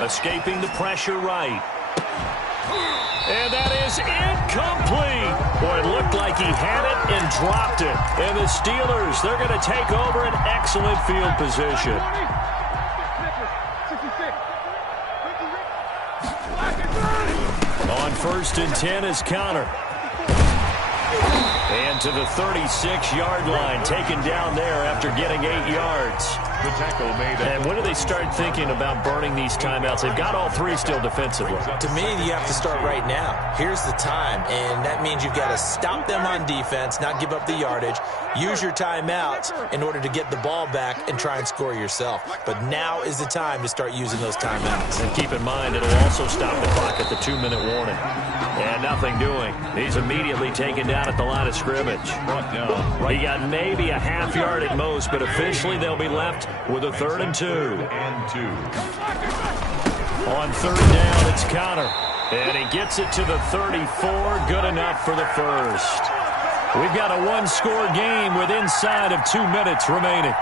Escaping the pressure right. And that is incomplete. Boy, it looked like he had it and dropped it. And the Steelers, they're going to take over an excellent field position. On 1st and 10 is Connor. And to the 36-yard line, taken down there after getting 8 yards. The tackle made. And when do they start thinking about burning these timeouts? They've got all 3 still defensively. To me, you have to start right now. Here's the time, and that means you've got to stop them on defense, not give up the yardage, use your timeouts in order to get the ball back and try and score yourself. But now is the time to start using those timeouts. And keep in mind, it'll also stop the clock at the 2-minute warning. And nothing doing. He's immediately taken down at the line of scrimmage. He got maybe a half yard at most, but officially they'll be left with a 3rd and 2. On 3rd down, it's Connor. And he gets it to the 34. Good enough for the 1st. We've got a 1-score game with inside of 2 minutes remaining.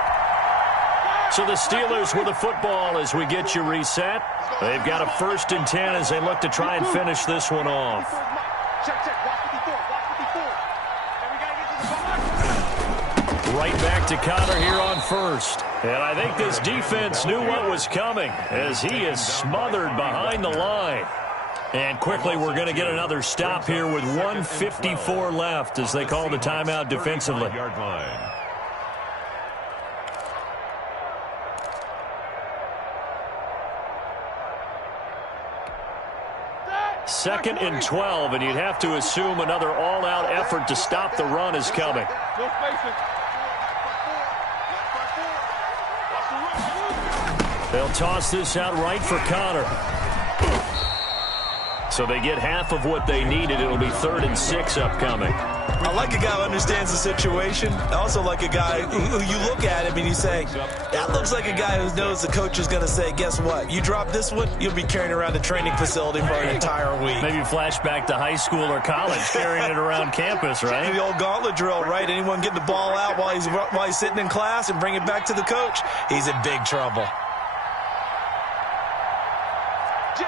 So the Steelers with the football as we get you reset. They've got a 1st and 10 as they look to try and finish this one off. Check. Watch 54. And we got to get to the ball. Right back to Connor here on first. And I think this defense knew what was coming as he is smothered behind the line. And quickly we're going to get another stop here with 1:54 left as they call the timeout defensively. Second and 12, and you'd have to assume another all-out effort to stop the run is coming. They'll toss this out right for Connor. So they get half of what they needed. It'll be 3rd and 6 upcoming. I like a guy who understands the situation. I also like a guy who you look at him and you say, that looks like a guy who knows the coach is going to say, guess what? You drop this one, you'll be carrying around the training facility for an entire week. Maybe flashback to high school or college, carrying it around campus, right? The old gauntlet drill, right? Anyone getting the ball out while he's sitting in class and bring it back to the coach, he's in big trouble. Jim.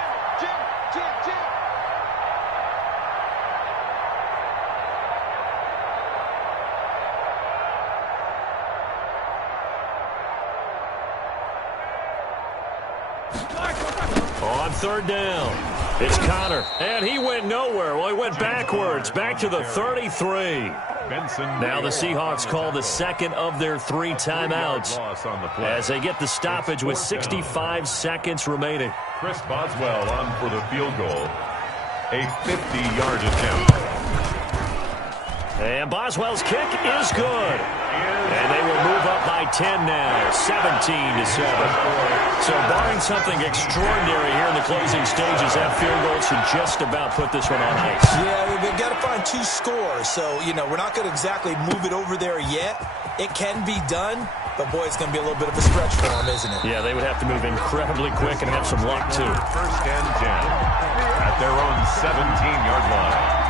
On 3rd down, it's Connor, and he went nowhere. Well, he went backwards, back to the 33. Now the Seahawks call the second of their 3 timeouts as they get the stoppage with 65 seconds remaining. Chris Boswell on for the field goal. A 50-yard attempt. And Boswell's kick is good. And they will move up by 10 now, 17-7. So barring something extraordinary here in the closing stages, that field goal should just about put this one on ice. Yeah, they've got to find 2 scores. So, we're not going to exactly move it over there yet. It can be done, but, boy, it's going to be a little bit of a stretch for them, isn't it? Yeah, they would have to move incredibly quick and have some luck, too. 1st and 10 at their own 17-yard line.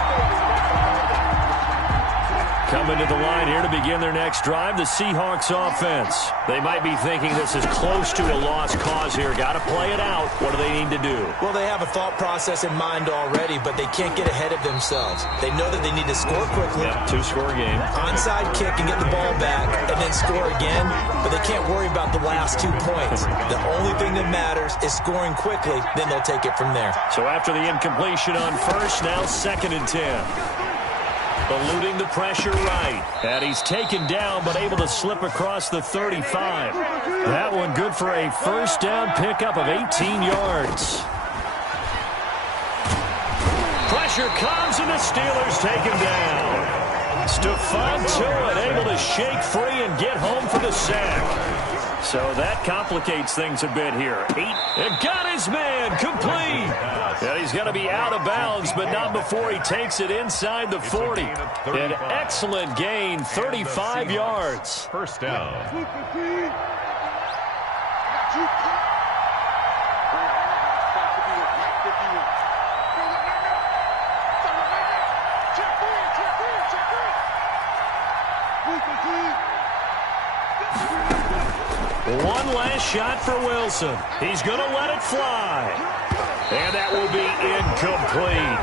Coming to the line here to begin their next drive, the Seahawks offense. They might be thinking this is close to a lost cause here. Got to play it out. What do they need to do? Well, they have a thought process in mind already, but they can't get ahead of themselves. They know that they need to score quickly. Yep, 2-score game. Onside kick and get the ball back and then score again, but they can't worry about the last 2 points. The only thing that matters is scoring quickly, then they'll take it from there. So after the incompletion on first, now 2nd and 10. Eluding the pressure right. And he's taken down, but able to slip across the 35. That one good for a 1st down pickup of 18 yards. Pressure comes, and the Steelers take him down. Stephon Tuitt able to shake free and get home for the sack. So that complicates things a bit here. 8, and got his man complete. And he's going to be out of bounds, but not before he takes it inside the 40. An excellent gain, 35 yards. 1st down. One last shot for Wilson. He's going to let it fly. And that will be incomplete.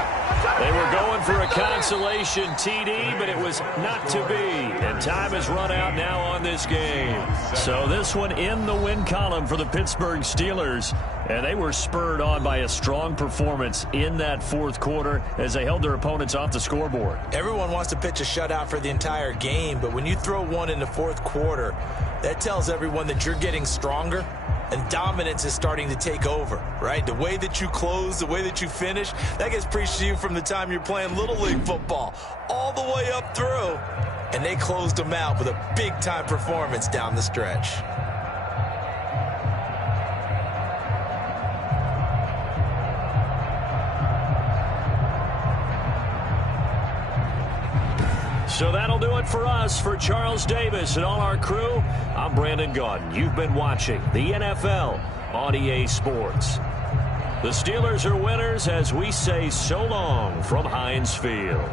They were going for a consolation TD, but it was not to be. And time has run out now on this game. So this one in the win column for the Pittsburgh Steelers. And they were spurred on by a strong performance in that 4th quarter as they held their opponents off the scoreboard. Everyone wants to pitch a shutout for the entire game, but when you throw one in the 4th quarter, that tells everyone that you're getting stronger and dominance is starting to take over, right? The way that you close, the way that you finish, that gets preached to you from the time you're playing Little League football all the way up through. And they closed them out with a big-time performance down the stretch. So that'll do it for us. For Charles Davis and all our crew, I'm Brandon Gaudin. You've been watching the NFL on EA Sports. The Steelers are winners as we say so long from Heinz Field.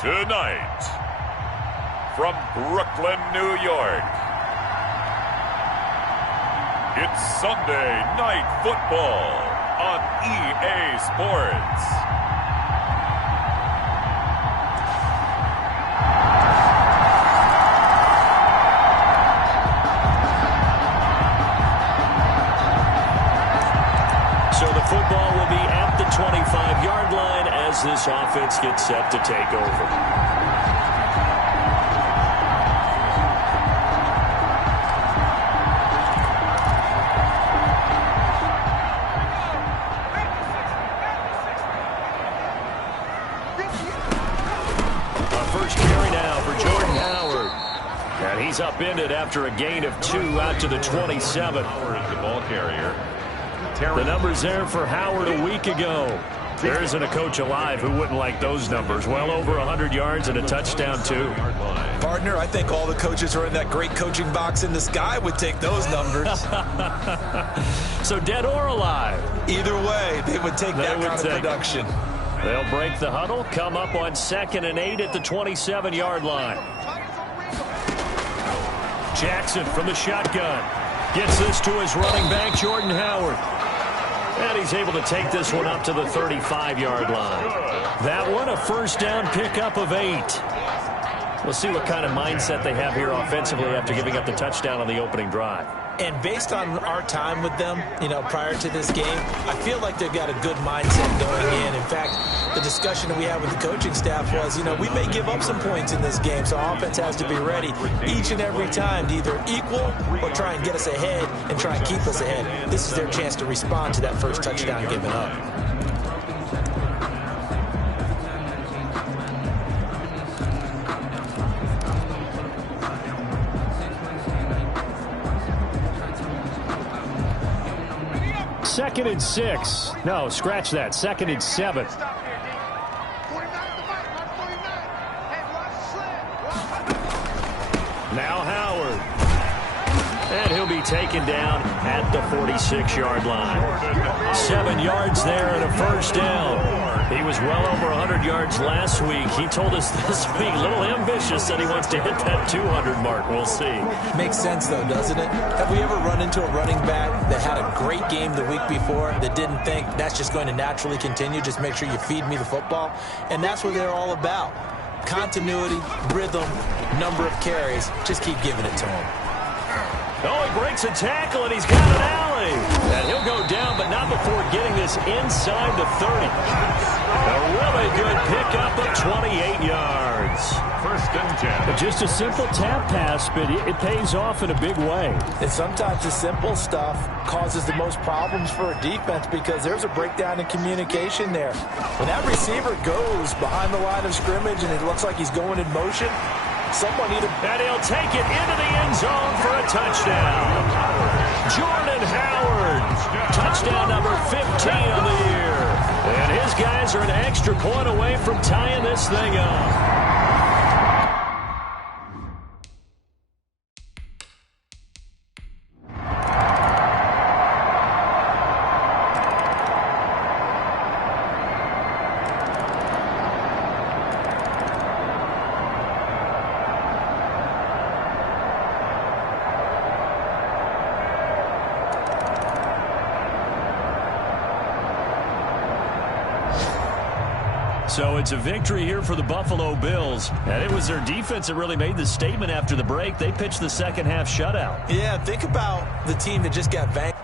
Tonight, from Brooklyn, New York, it's Sunday Night Football on EA Sports. So the football will be at the 25-yard line as this offense gets set to take over. He's upended after a gain of 2 out to the 27. Howard, the ball carrier. The numbers there for Howard a week ago. There isn't a coach alive who wouldn't like those numbers. Well over 100 yards and a touchdown, too. Partner, I think all the coaches who are in that great coaching box in the sky would take those numbers. So dead or alive? Either way, they would take that kind of production. They'll break the huddle, come up on 2nd and 8 at the 27-yard line. Jackson from the shotgun. Gets this to his running back, Jordan Howard. And he's able to take this one up to the 35-yard line. That one, a first down pickup of 8. We'll see what kind of mindset they have here offensively after giving up the touchdown on the opening drive. And based on our time with them, prior to this game, I feel like they've got a good mindset going in. In fact, the discussion that we had with the coaching staff was, we may give up some points in this game, so our offense has to be ready each and every time to either equal or try and get us ahead and try and keep us ahead. This is their chance to respond to that first touchdown given up. Second and 6. No, scratch that. 2nd and 7. Now Howard. And he'll be taken down at the 46-yard line. 7 yards there and a first down. He was well over 100 yards last week. He told us this week, a little ambitious, that he wants to hit that 200 mark. We'll see. Makes sense, though, doesn't it? Have we ever run into a running back that had a great game the week before that didn't think that's just going to naturally continue? Just make sure you feed me the football. And that's what they're all about. Continuity, rhythm, number of carries. Just keep giving it to him. Oh, he breaks a tackle, and he's got an alley. And he'll go down, but not before getting this inside the 30. A really good pickup of 28 yards. First and 10. Just a simple tap pass, but it pays off in a big way. And sometimes the simple stuff causes the most problems for a defense because there's a breakdown in communication there. When that receiver goes behind the line of scrimmage and it looks like he's going in motion, someone either... And he'll take it into the end zone for a touchdown. Jordan Howard. Touchdown number 15 of the year. And his guys are an extra point away from tying this thing up. So it's a victory here for the Buffalo Bills. And it was their defense that really made the statement after the break. They pitched the second half shutout. Yeah, think about the team that just got vanquished.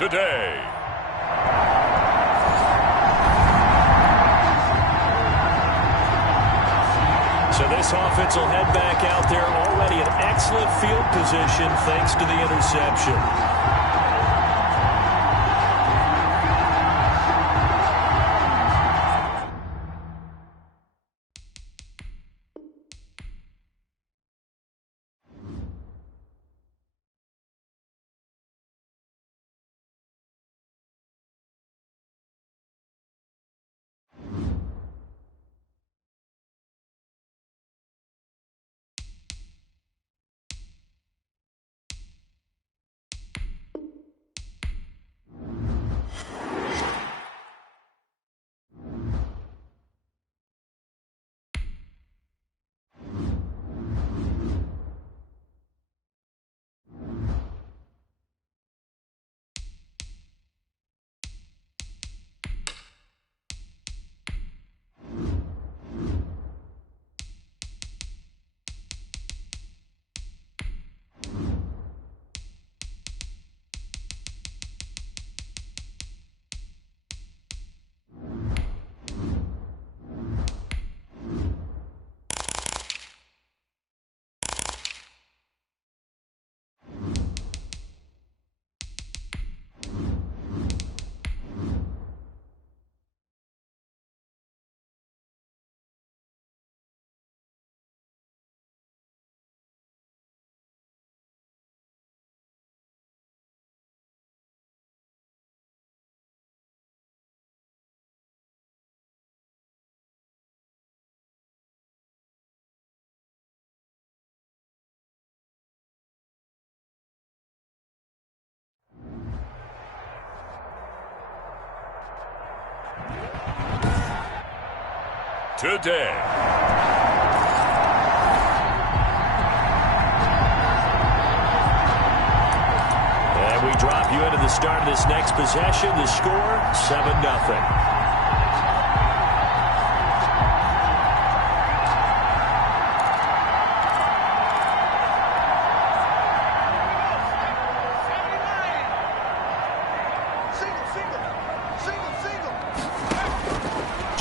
Today. So this offense will head back out there already in excellent field position thanks to the interception. Today. And we drop you into the start of this next possession. The score, 7-0.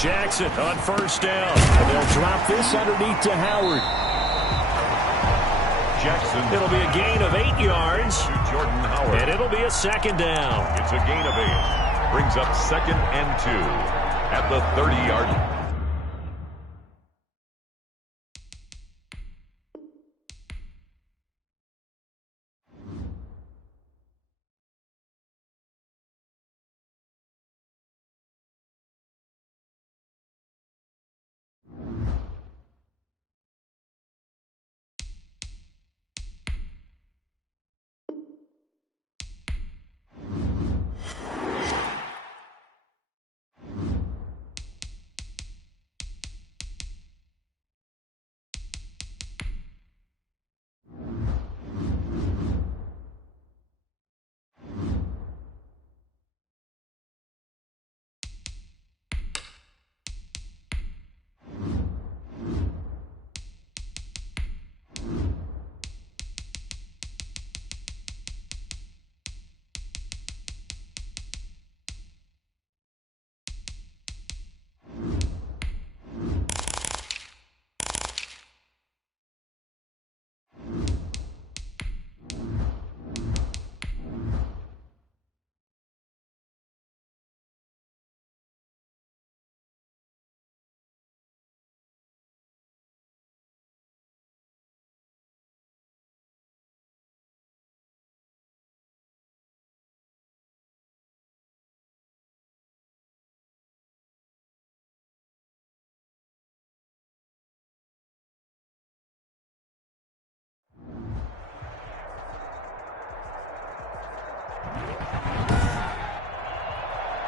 Jackson on first down. And they'll drop this underneath to Howard. Jackson. It'll be a gain of 8 yards. To Jordan Howard. And it'll be a second down. It's a gain of 8. Brings up 2nd and 2 at the 30-yard line.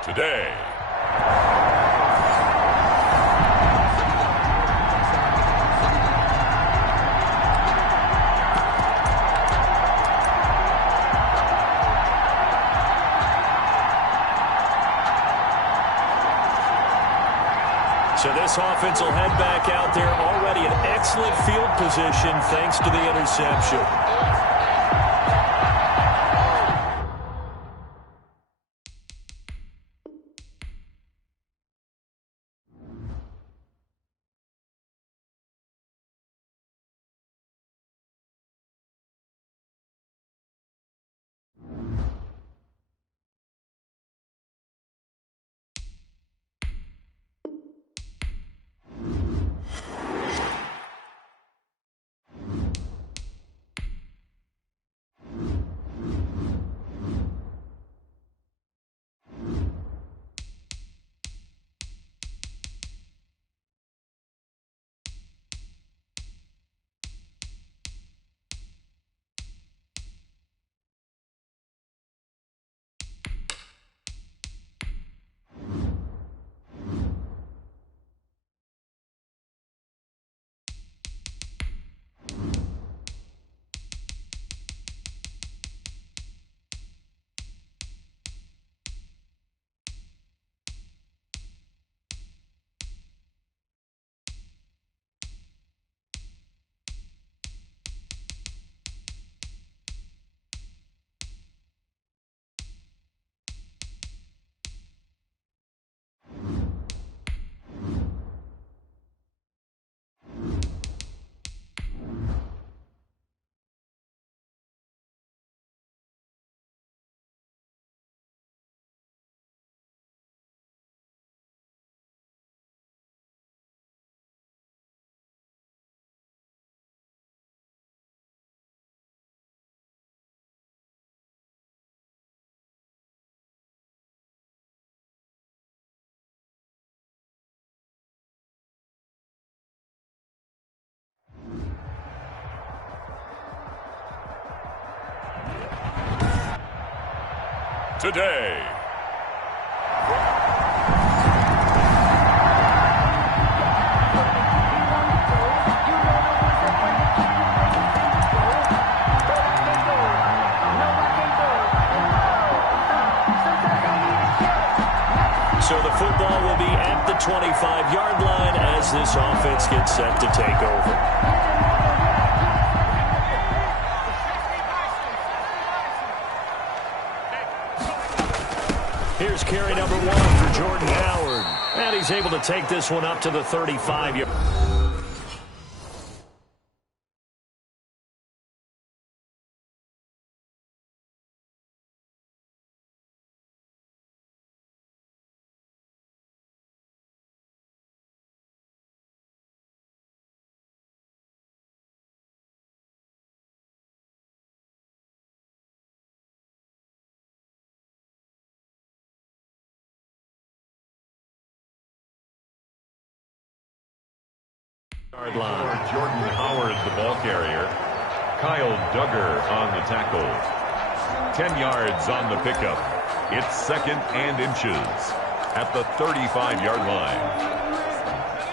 today. So this offense will head back out there, already in excellent field position thanks to the interception. Today. So the football will be at the 25-yard line as this offense gets set to take over. Here's carry number 1 for Jordan Howard. And he's able to take this one up to the 35-yard. Line. Jordan Howard, the ball carrier. Kyle Duggar on the tackle. 10 yards on the pickup. It's 2nd and inches at the 35-yard line.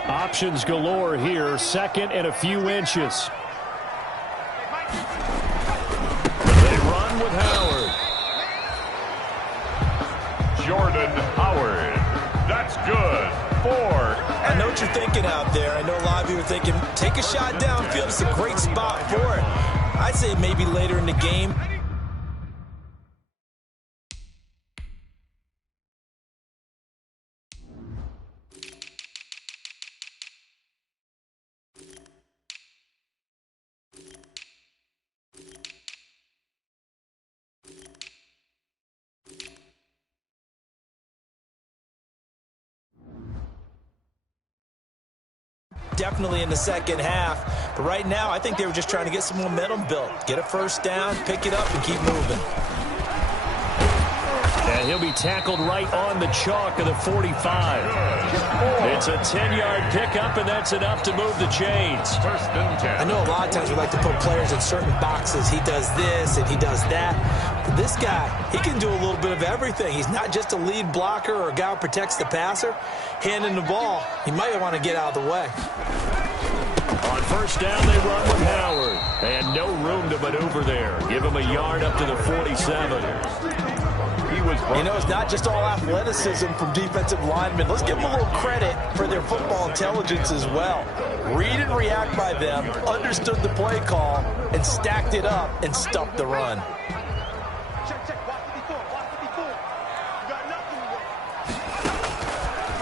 Options galore here. 2nd and a few inches. They run with Howard. Jordan Howard. That's good. 4. I know what you're thinking out there. I know a lot of you are thinking, take a shot downfield. It's a great spot for it. I'd say maybe later in the game. Definitely in the second half. But right now, I think they were just trying to get some momentum built. Get a first down, pick it up, and keep moving. And he'll be tackled right on the chalk of the 45. It's a 10-yard pickup, and that's enough to move the chains. 1st and 10. I know a lot of times we like to put players in certain boxes. He does this and he does that. This guy, he can do a little bit of everything. He's not just a lead blocker or a guy who protects the passer. Handing the ball, he might want to get out of the way. On first down, they run with Howard. And no room to maneuver there. Give him a yard up to the 47. You know, it's not just all athleticism from defensive linemen. Let's give them a little credit for their football intelligence as well. Read and react by them, understood the play call, and stacked it up and stuffed the run.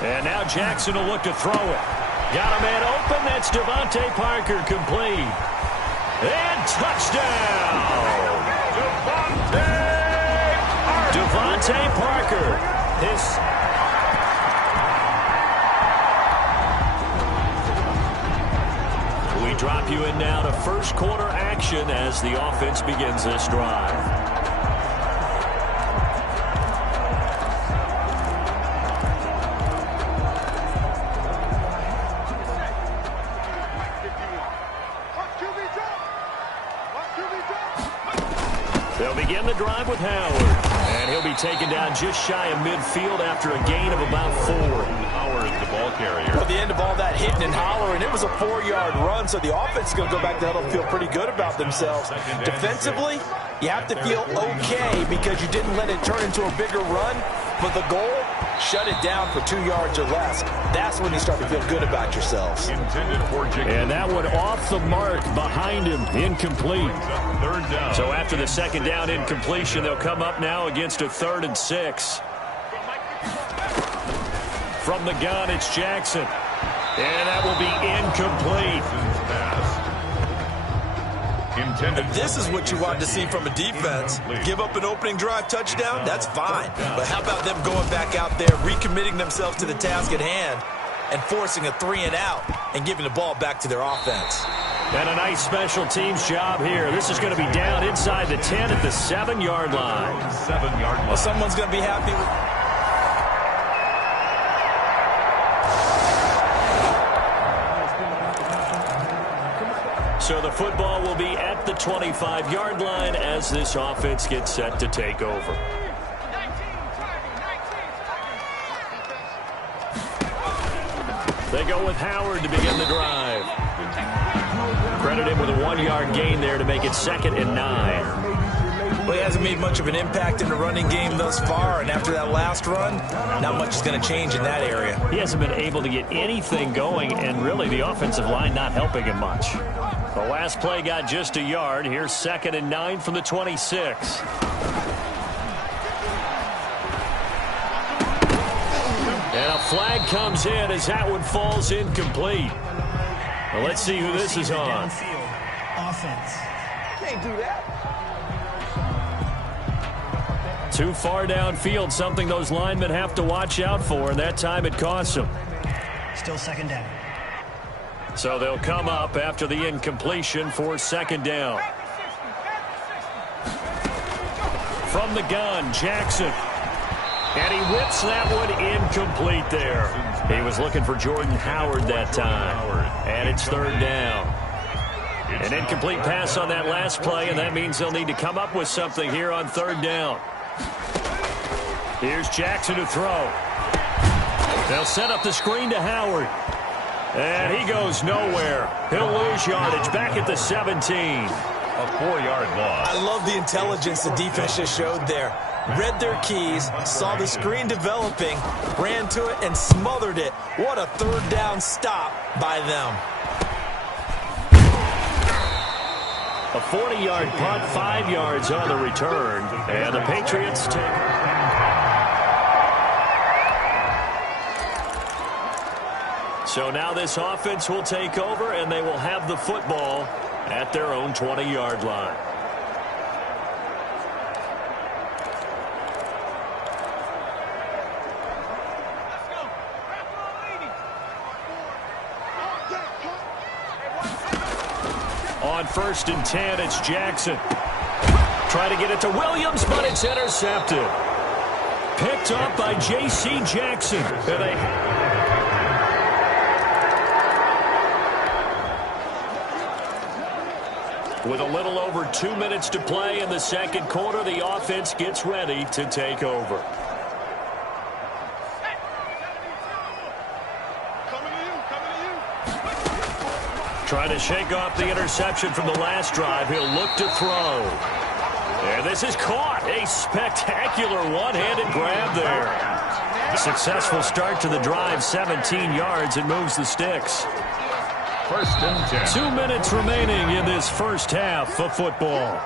And now Jackson will look to throw it. Got a man open. That's Devontae Parker, complete. And touchdown! Devontae Parker. We drop you in now to first quarter action as the offense begins this drive. They'll begin the drive with Howard. And he'll be taken down just shy of midfield after a gain of about 4. Howard, the ball carrier. Well, the end of all that hitting and hollering, it was a 4-yard run, so the offense is going to go back to huddle and feel pretty good about themselves. Defensively, you have to feel okay because you didn't let it turn into a bigger run, but the goal, shut it down for 2 yards or less. That's when you start to feel good about yourselves. And that one off the mark behind him, incomplete. Third down. So after the second down incompletion, they'll come up now against a 3rd and 6. From the gun, it's Jackson. And that will be incomplete. This is what you want to see from a defense. Give up an opening drive touchdown, that's fine. But how about them going back out there, recommitting themselves to the task at hand, and forcing a 3-and-out and giving the ball back to their offense. And a nice special teams job here. This is going to be down inside the 10 at the 7-yard line. 7-yard line. Well, someone's going to be happy with... So the football will be at the 25-yard line as this offense gets set to take over. They go with Howard to begin the drive. Credit him with a 1-yard gain there to make it 2nd and 9. Well, he hasn't made much of an impact in the running game thus far, and after that last run, not much is going to change in that area. He hasn't been able to get anything going, and really the offensive line not helping him much. The last play got just a yard. Here's 2nd and 9 from the 26. And a flag comes in as that one falls incomplete. Well, let's see who this is on. Offense. Can't do that. Too far downfield, something those linemen have to watch out for, and that time it costs them. Still 2nd down. So they'll come up after the incompletion for 2nd down. From the gun, Jackson. And he whips that one incomplete there. He was looking for Jordan Howard that time. And it's 3rd down. An incomplete pass on that last play, and that means they'll need to come up with something here on 3rd down. Here's Jackson to throw. They'll set up the screen to Howard. And he goes nowhere. He'll lose yardage back at the 17. A 4-yard loss. I love the intelligence the defense just showed there. Read their keys, saw the screen developing, ran to it, and smothered it. What a 3rd down stop by them. A 40-yard punt, 5 yards on the return. And the Patriots take... So now this offense will take over, and they will have the football at their own 20-yard line. On 1st and 10, it's Jackson. Try to get it to Williams, but it's intercepted. Picked up by J.C. Jackson. With a little over 2 minutes to play in the second quarter, the offense gets ready to take over. Trying to shake off the interception from the last drive. He'll look to throw. And this is caught. A spectacular one-handed grab there. Successful start to the drive, 17 yards. It moves the sticks. 1st and 10. 2 minutes remaining in this first half of football.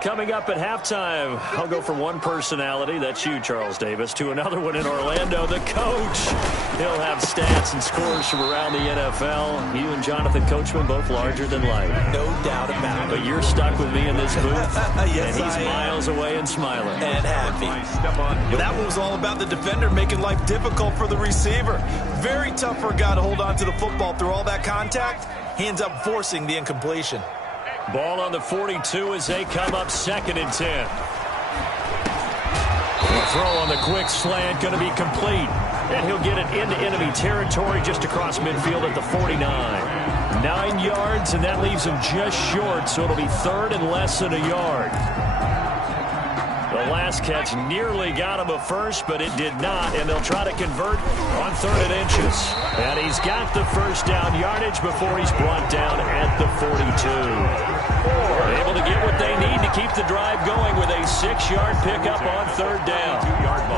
Coming up at halftime, I'll go from one personality, that's you, Charles Davis, to another one in Orlando, the coach. He'll have stats and scores from around the NFL. You and Jonathan Coachman, both larger than life. No doubt about it. But you're stuck with me in this booth, yes, and he's miles away and smiling. And happy. Well, that one was all about the defender making life difficult for the receiver. Very tough for a guy to hold on to the football through all that contact. He ends up forcing the incompletion. Ball on the 42 as they come up 2nd and 10. The throw on the quick slant going to be complete. And he'll get it into enemy territory just across midfield at the 49. 9 yards, and that leaves him just short, so it'll be 3rd and less than a yard. The last catch nearly got him a first, but it did not, and they'll try to convert on 3rd and inches. And he's got the first down yardage before he's brought down at the 42. Able to get what they need to keep the drive going with a 6-yard pickup on 3rd down.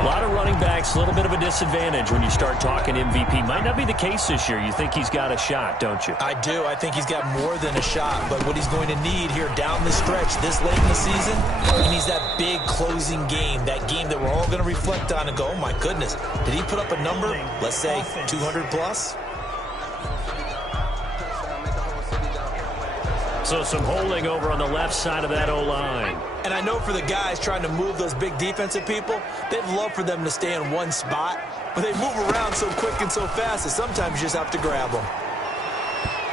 A lot of running backs, a little bit of a disadvantage when you start talking MVP. Might not be the case this year. You think he's got a shot, don't you? I do. I think he's got more than a shot, but what he's going to need here down the stretch this late in the season, he needs that big closing game, that game that we're all going to reflect on and go, oh my goodness, did he put up a number, let's say 200 plus? So some holding over on the left side of that O-line. And I know for the guys trying to move those big defensive people, they'd love for them to stay in one spot, but they move around so quick and so fast that sometimes you just have to grab them.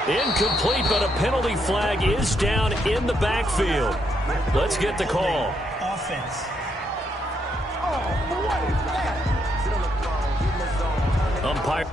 Incomplete, but a penalty flag is down in the backfield. Let's get the call. Offense. Umpire.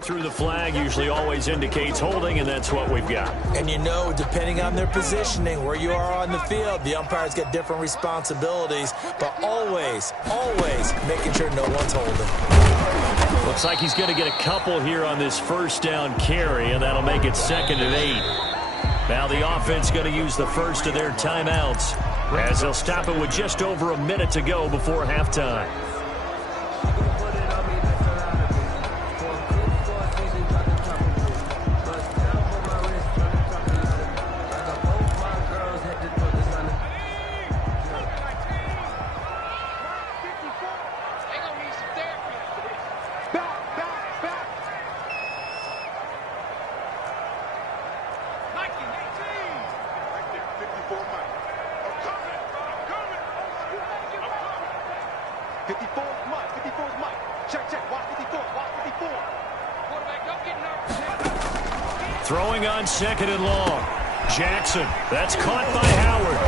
Through the flag usually always indicates holding, and that's what we've got. And you know, depending on their positioning, where you are on the field, the umpires get different responsibilities, but always, always making sure no one's holding. Looks like he's going to get a couple here on this first down carry, and that'll make it 2nd and 8. Now the offense going to use the first of their timeouts as they'll stop it with just over a minute to go before halftime. Throwing on second and long. Jackson, that's caught by Howard.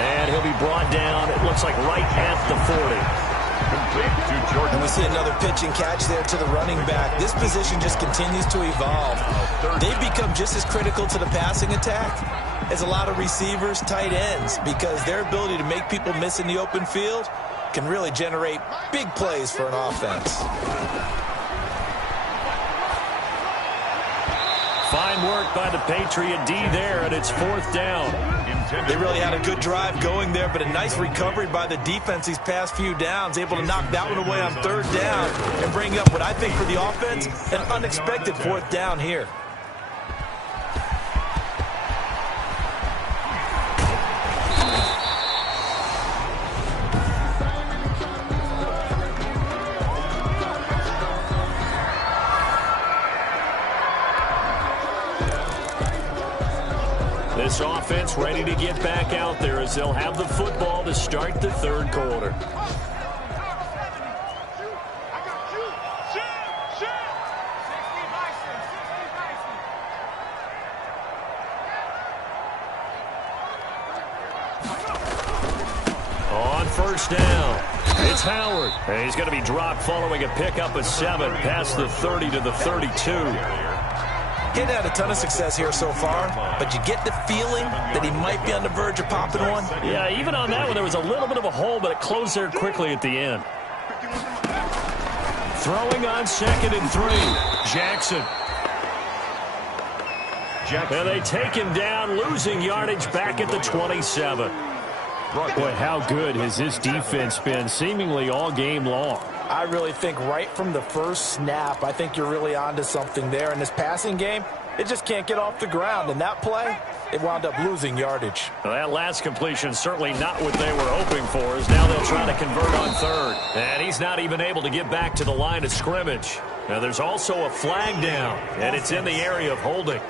And he'll be brought down, it looks like right at the 40. And we see another pitch and catch there to the running back. This position just continues to evolve. They've become just as critical to the passing attack as a lot of receivers, tight ends, because their ability to make people miss in the open field can really generate big plays for an offense. Fine work by the Patriot D there, and it's 4th down. They really had a good drive going there, but a nice recovery by the defense these past few downs, able to knock that one away on 3rd down and bring up what I think for the offense, an unexpected 4th down here. This offense ready to get back out there as they'll have the football to start the 3rd quarter. On 1st down, it's Howard. And he's going to be dropped following a pickup of 7 past the 30 to the 32. He hadn't had a ton of success here so far, but you get the feeling that he might be on the verge of popping one. Yeah, even on that one, there was a little bit of a hole, but it closed there quickly at the end. Throwing on 2nd and 3. Jackson. And they take him down, losing yardage back at the 27. Boy, how good has this defense been seemingly all game long? I really think right from the first snap, I think you're really onto something there. In this passing game, it just can't get off the ground. And that play, it wound up losing yardage. Well, that last completion certainly not what they were hoping for, as now they'll try to convert on 3rd. And he's not even able to get back to the line of scrimmage. Now there's also a flag down, and it's in the area of holding.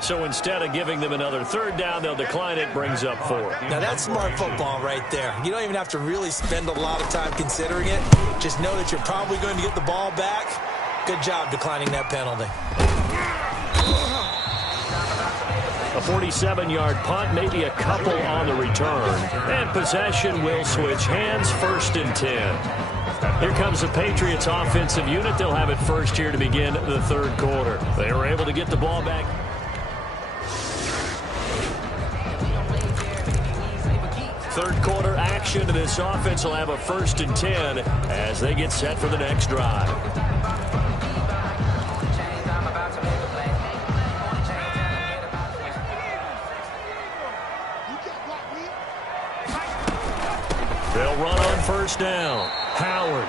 So instead of giving them another 3rd down, they'll decline it, brings up 4. Now that's smart football right there. You don't even have to really spend a lot of time considering it. Just know that you're probably going to get the ball back. Good job declining that penalty. A 47-yard punt, maybe a couple on the return. And possession will switch hands, 1st and 10. Here comes the Patriots offensive unit. They'll have it first here to begin the 3rd quarter. They were able to get the ball back. 3rd quarter action, and this offense will have a 1st and 10 as they get set for the next drive. They'll run on 1st down. Howard,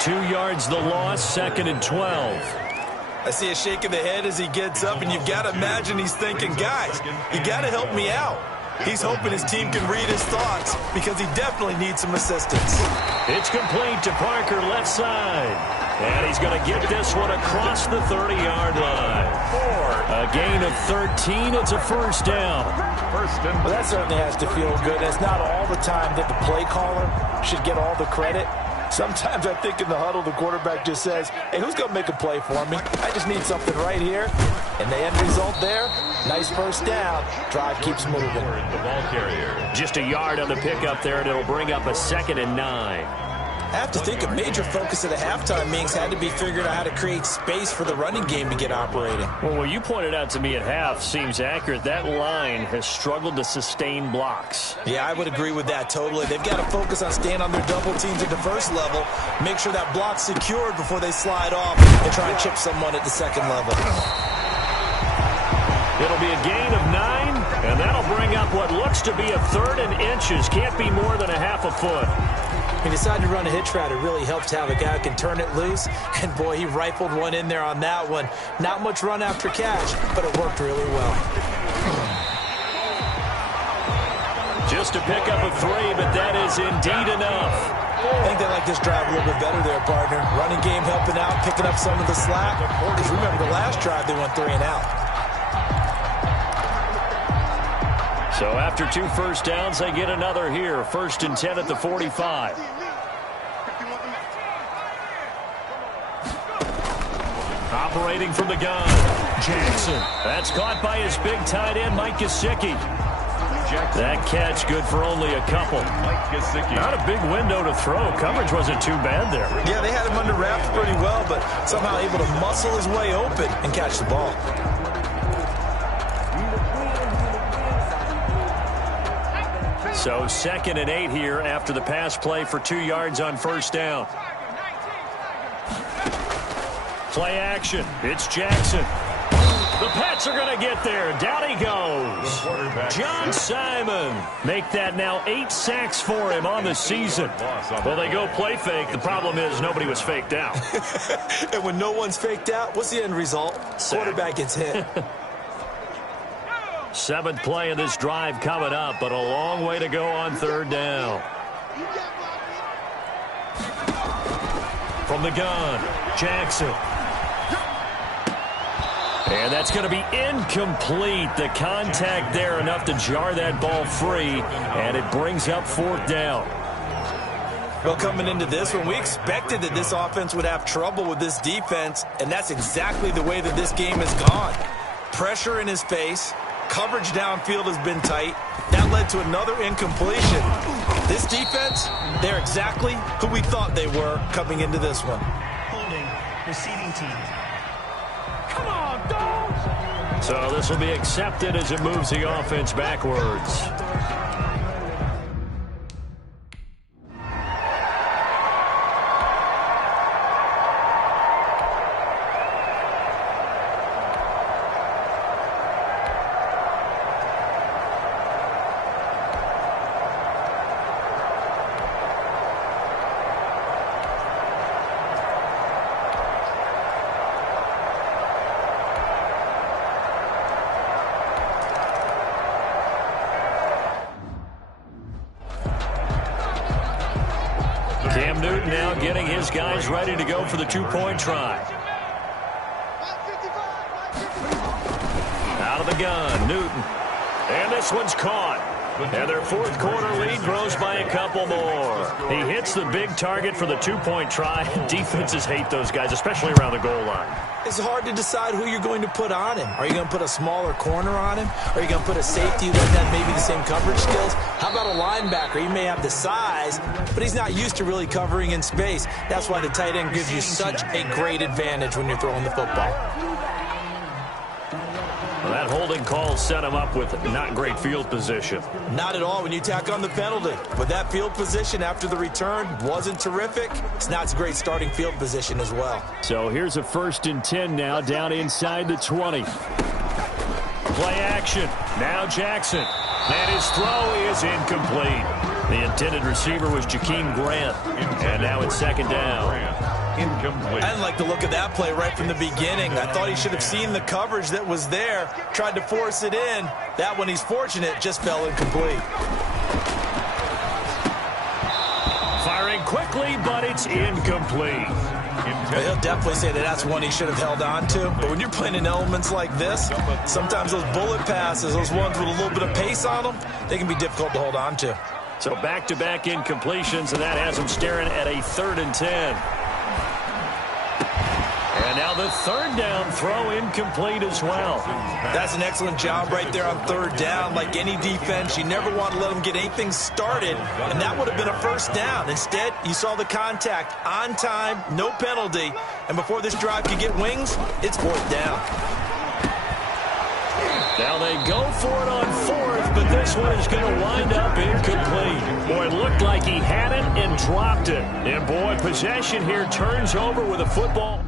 2 yards the loss, 2nd and 12. I see a shake of the head as he gets up, and you've got to imagine he's thinking, guys, you got to help me out. He's hoping his team can read his thoughts because he definitely needs some assistance. It's complete to Parker, left side. And he's going to get this one across the 30-yard line. A gain of 13. It's a 1st down. Well, that certainly has to feel good. It's not all the time that the play caller should get all the credit. Sometimes I think in the huddle, the quarterback just says, hey, who's going to make a play for me? I just need something right here. And the end result there, nice 1st down. Drive keeps moving. The ball carrier. Just a yard on the pickup there, and it'll bring up a 2nd and 9. I have to think a major focus of the halftime meetings had to be figuring out how to create space for the running game to get operating. Well, what you pointed out to me at half seems accurate. That line has struggled to sustain blocks. Yeah, I would agree with that totally. They've got to focus on staying on their double teams at the 1st level, make sure that block's secured before they slide off and try and chip someone at the 2nd level. It'll be a gain of 9, and that'll bring up what looks to be a 3rd and inches. Can't be more than a half a foot. He decided to run a hitch route. It really helps to have a guy who can turn it loose. And, boy, he rifled one in there on that one. Not much run after catch, but it worked really well. Just a pickup of 3, but that is indeed enough. I think they like this drive a little bit better there, partner. Running game helping out, picking up some of the slack. Because remember, the last drive they went 3 and out. So after 2 1st downs, they get another here. 1st and 10 at the 45. operating from the gun. Jackson. That's caught by his big tight end, Mike Gesicki. That catch good for only a couple. Not a big window to throw. Coverage wasn't too bad there. Yeah, they had him under wraps pretty well, but somehow able to muscle his way open and catch the ball. So 2nd and 8 here after the pass play for 2 yards on first down. Play action. It's Jackson. The Pats are going to get there. Down he goes. John Simon. Make that now 8 sacks for him on the season. Well, they go play fake. The problem is nobody was faked out. And when no one's faked out, what's the end result? Quarterback gets hit. 7th play of this drive coming up, but a long way to go on 3rd down. From the gun, Jackson. And that's going to be incomplete. The contact there enough to jar that ball free, and it brings up 4th down. Well, coming into this one, we expected that this offense would have trouble with this defense, and that's exactly the way that this game has gone. Pressure in his face. Coverage downfield has been tight. That led to another incompletion. This defense, they're exactly who we thought they were coming into this one. Holding, receiving team. Come on, dogs! So this will be accepted as it moves the offense backwards. Cam Newton now getting his guys ready to go for the 2-point try. Out of the gun, Newton. And this one's caught. And their 4th quarter lead grows by a couple more. He hits the big target for the 2-point try. Defenses hate those guys, especially around the goal line. It's hard to decide who you're going to put on him. Are you going to put a smaller corner on him? Are you going to put a safety that has maybe the same coverage skills? How about a linebacker? He may have the size, but he's not used to really covering in space. That's why the tight end gives you such a great advantage when you're throwing the football. Well, that holding call set him up with not great field position. Not at all when you tack on the penalty. But that field position after the return wasn't terrific. It's not a great starting field position as well. So here's a 1st and 10 now down inside the 20. Play action. Now Jackson. And his throw is incomplete. The intended receiver was Jakeem Grant. And now it's 2nd down. Incomplete. I didn't like the look of that play right from the beginning. I thought he should have seen the coverage that was there, tried to force it in. That one, he's fortunate, just fell incomplete. Firing quickly, but it's incomplete. He'll definitely say that that's one he should have held on to. But when you're playing in elements like this, sometimes those bullet passes, those ones with a little bit of pace on them, they can be difficult to hold on to. So back-to-back incompletions, and that has him staring at a 3rd and 10. And now the 3rd down throw incomplete as well. That's an excellent job right there on 3rd down. Like any defense, you never want to let them get anything started, and that would have been a 1st down. Instead, you saw the contact on time, no penalty, and before this drive could get wings, it's 4th down. Now they go for it on 4th, but this one is going to wind up incomplete. Boy, it looked like he had it and dropped it. And boy, possession here turns over with a football.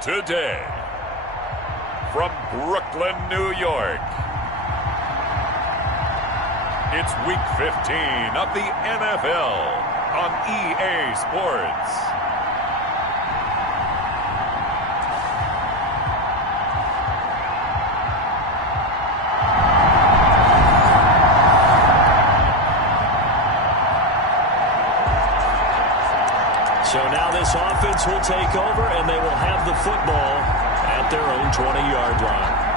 Today, from Brooklyn, New York, it's Week 15 of the NFL on EA Sports. So now this offense will take over, and they will have the football at their own 20-yard line.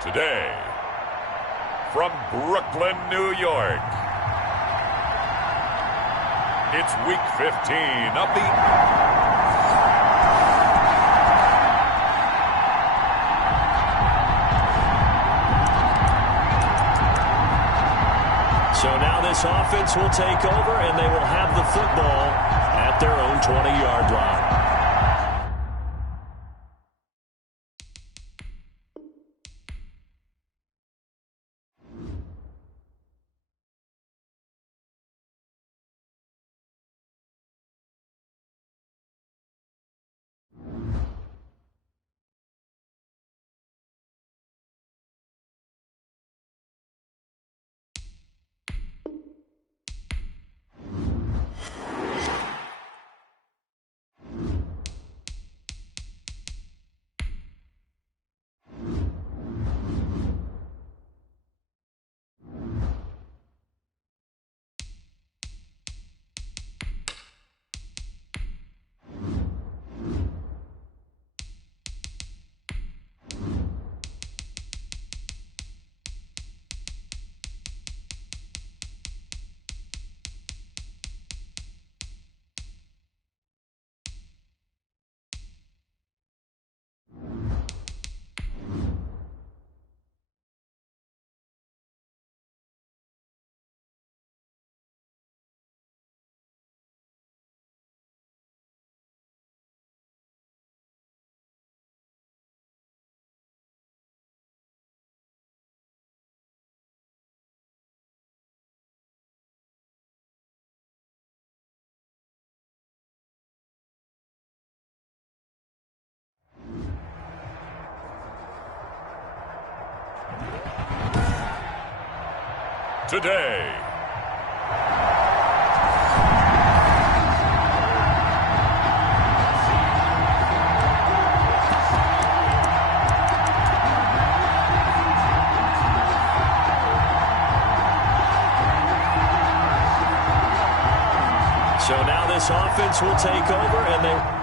Today, from Brooklyn, New York, it's Week 15 of the... So now this offense will take over, and they will have the football at their own 20-yard line. Today, So now this offense will take over, and they...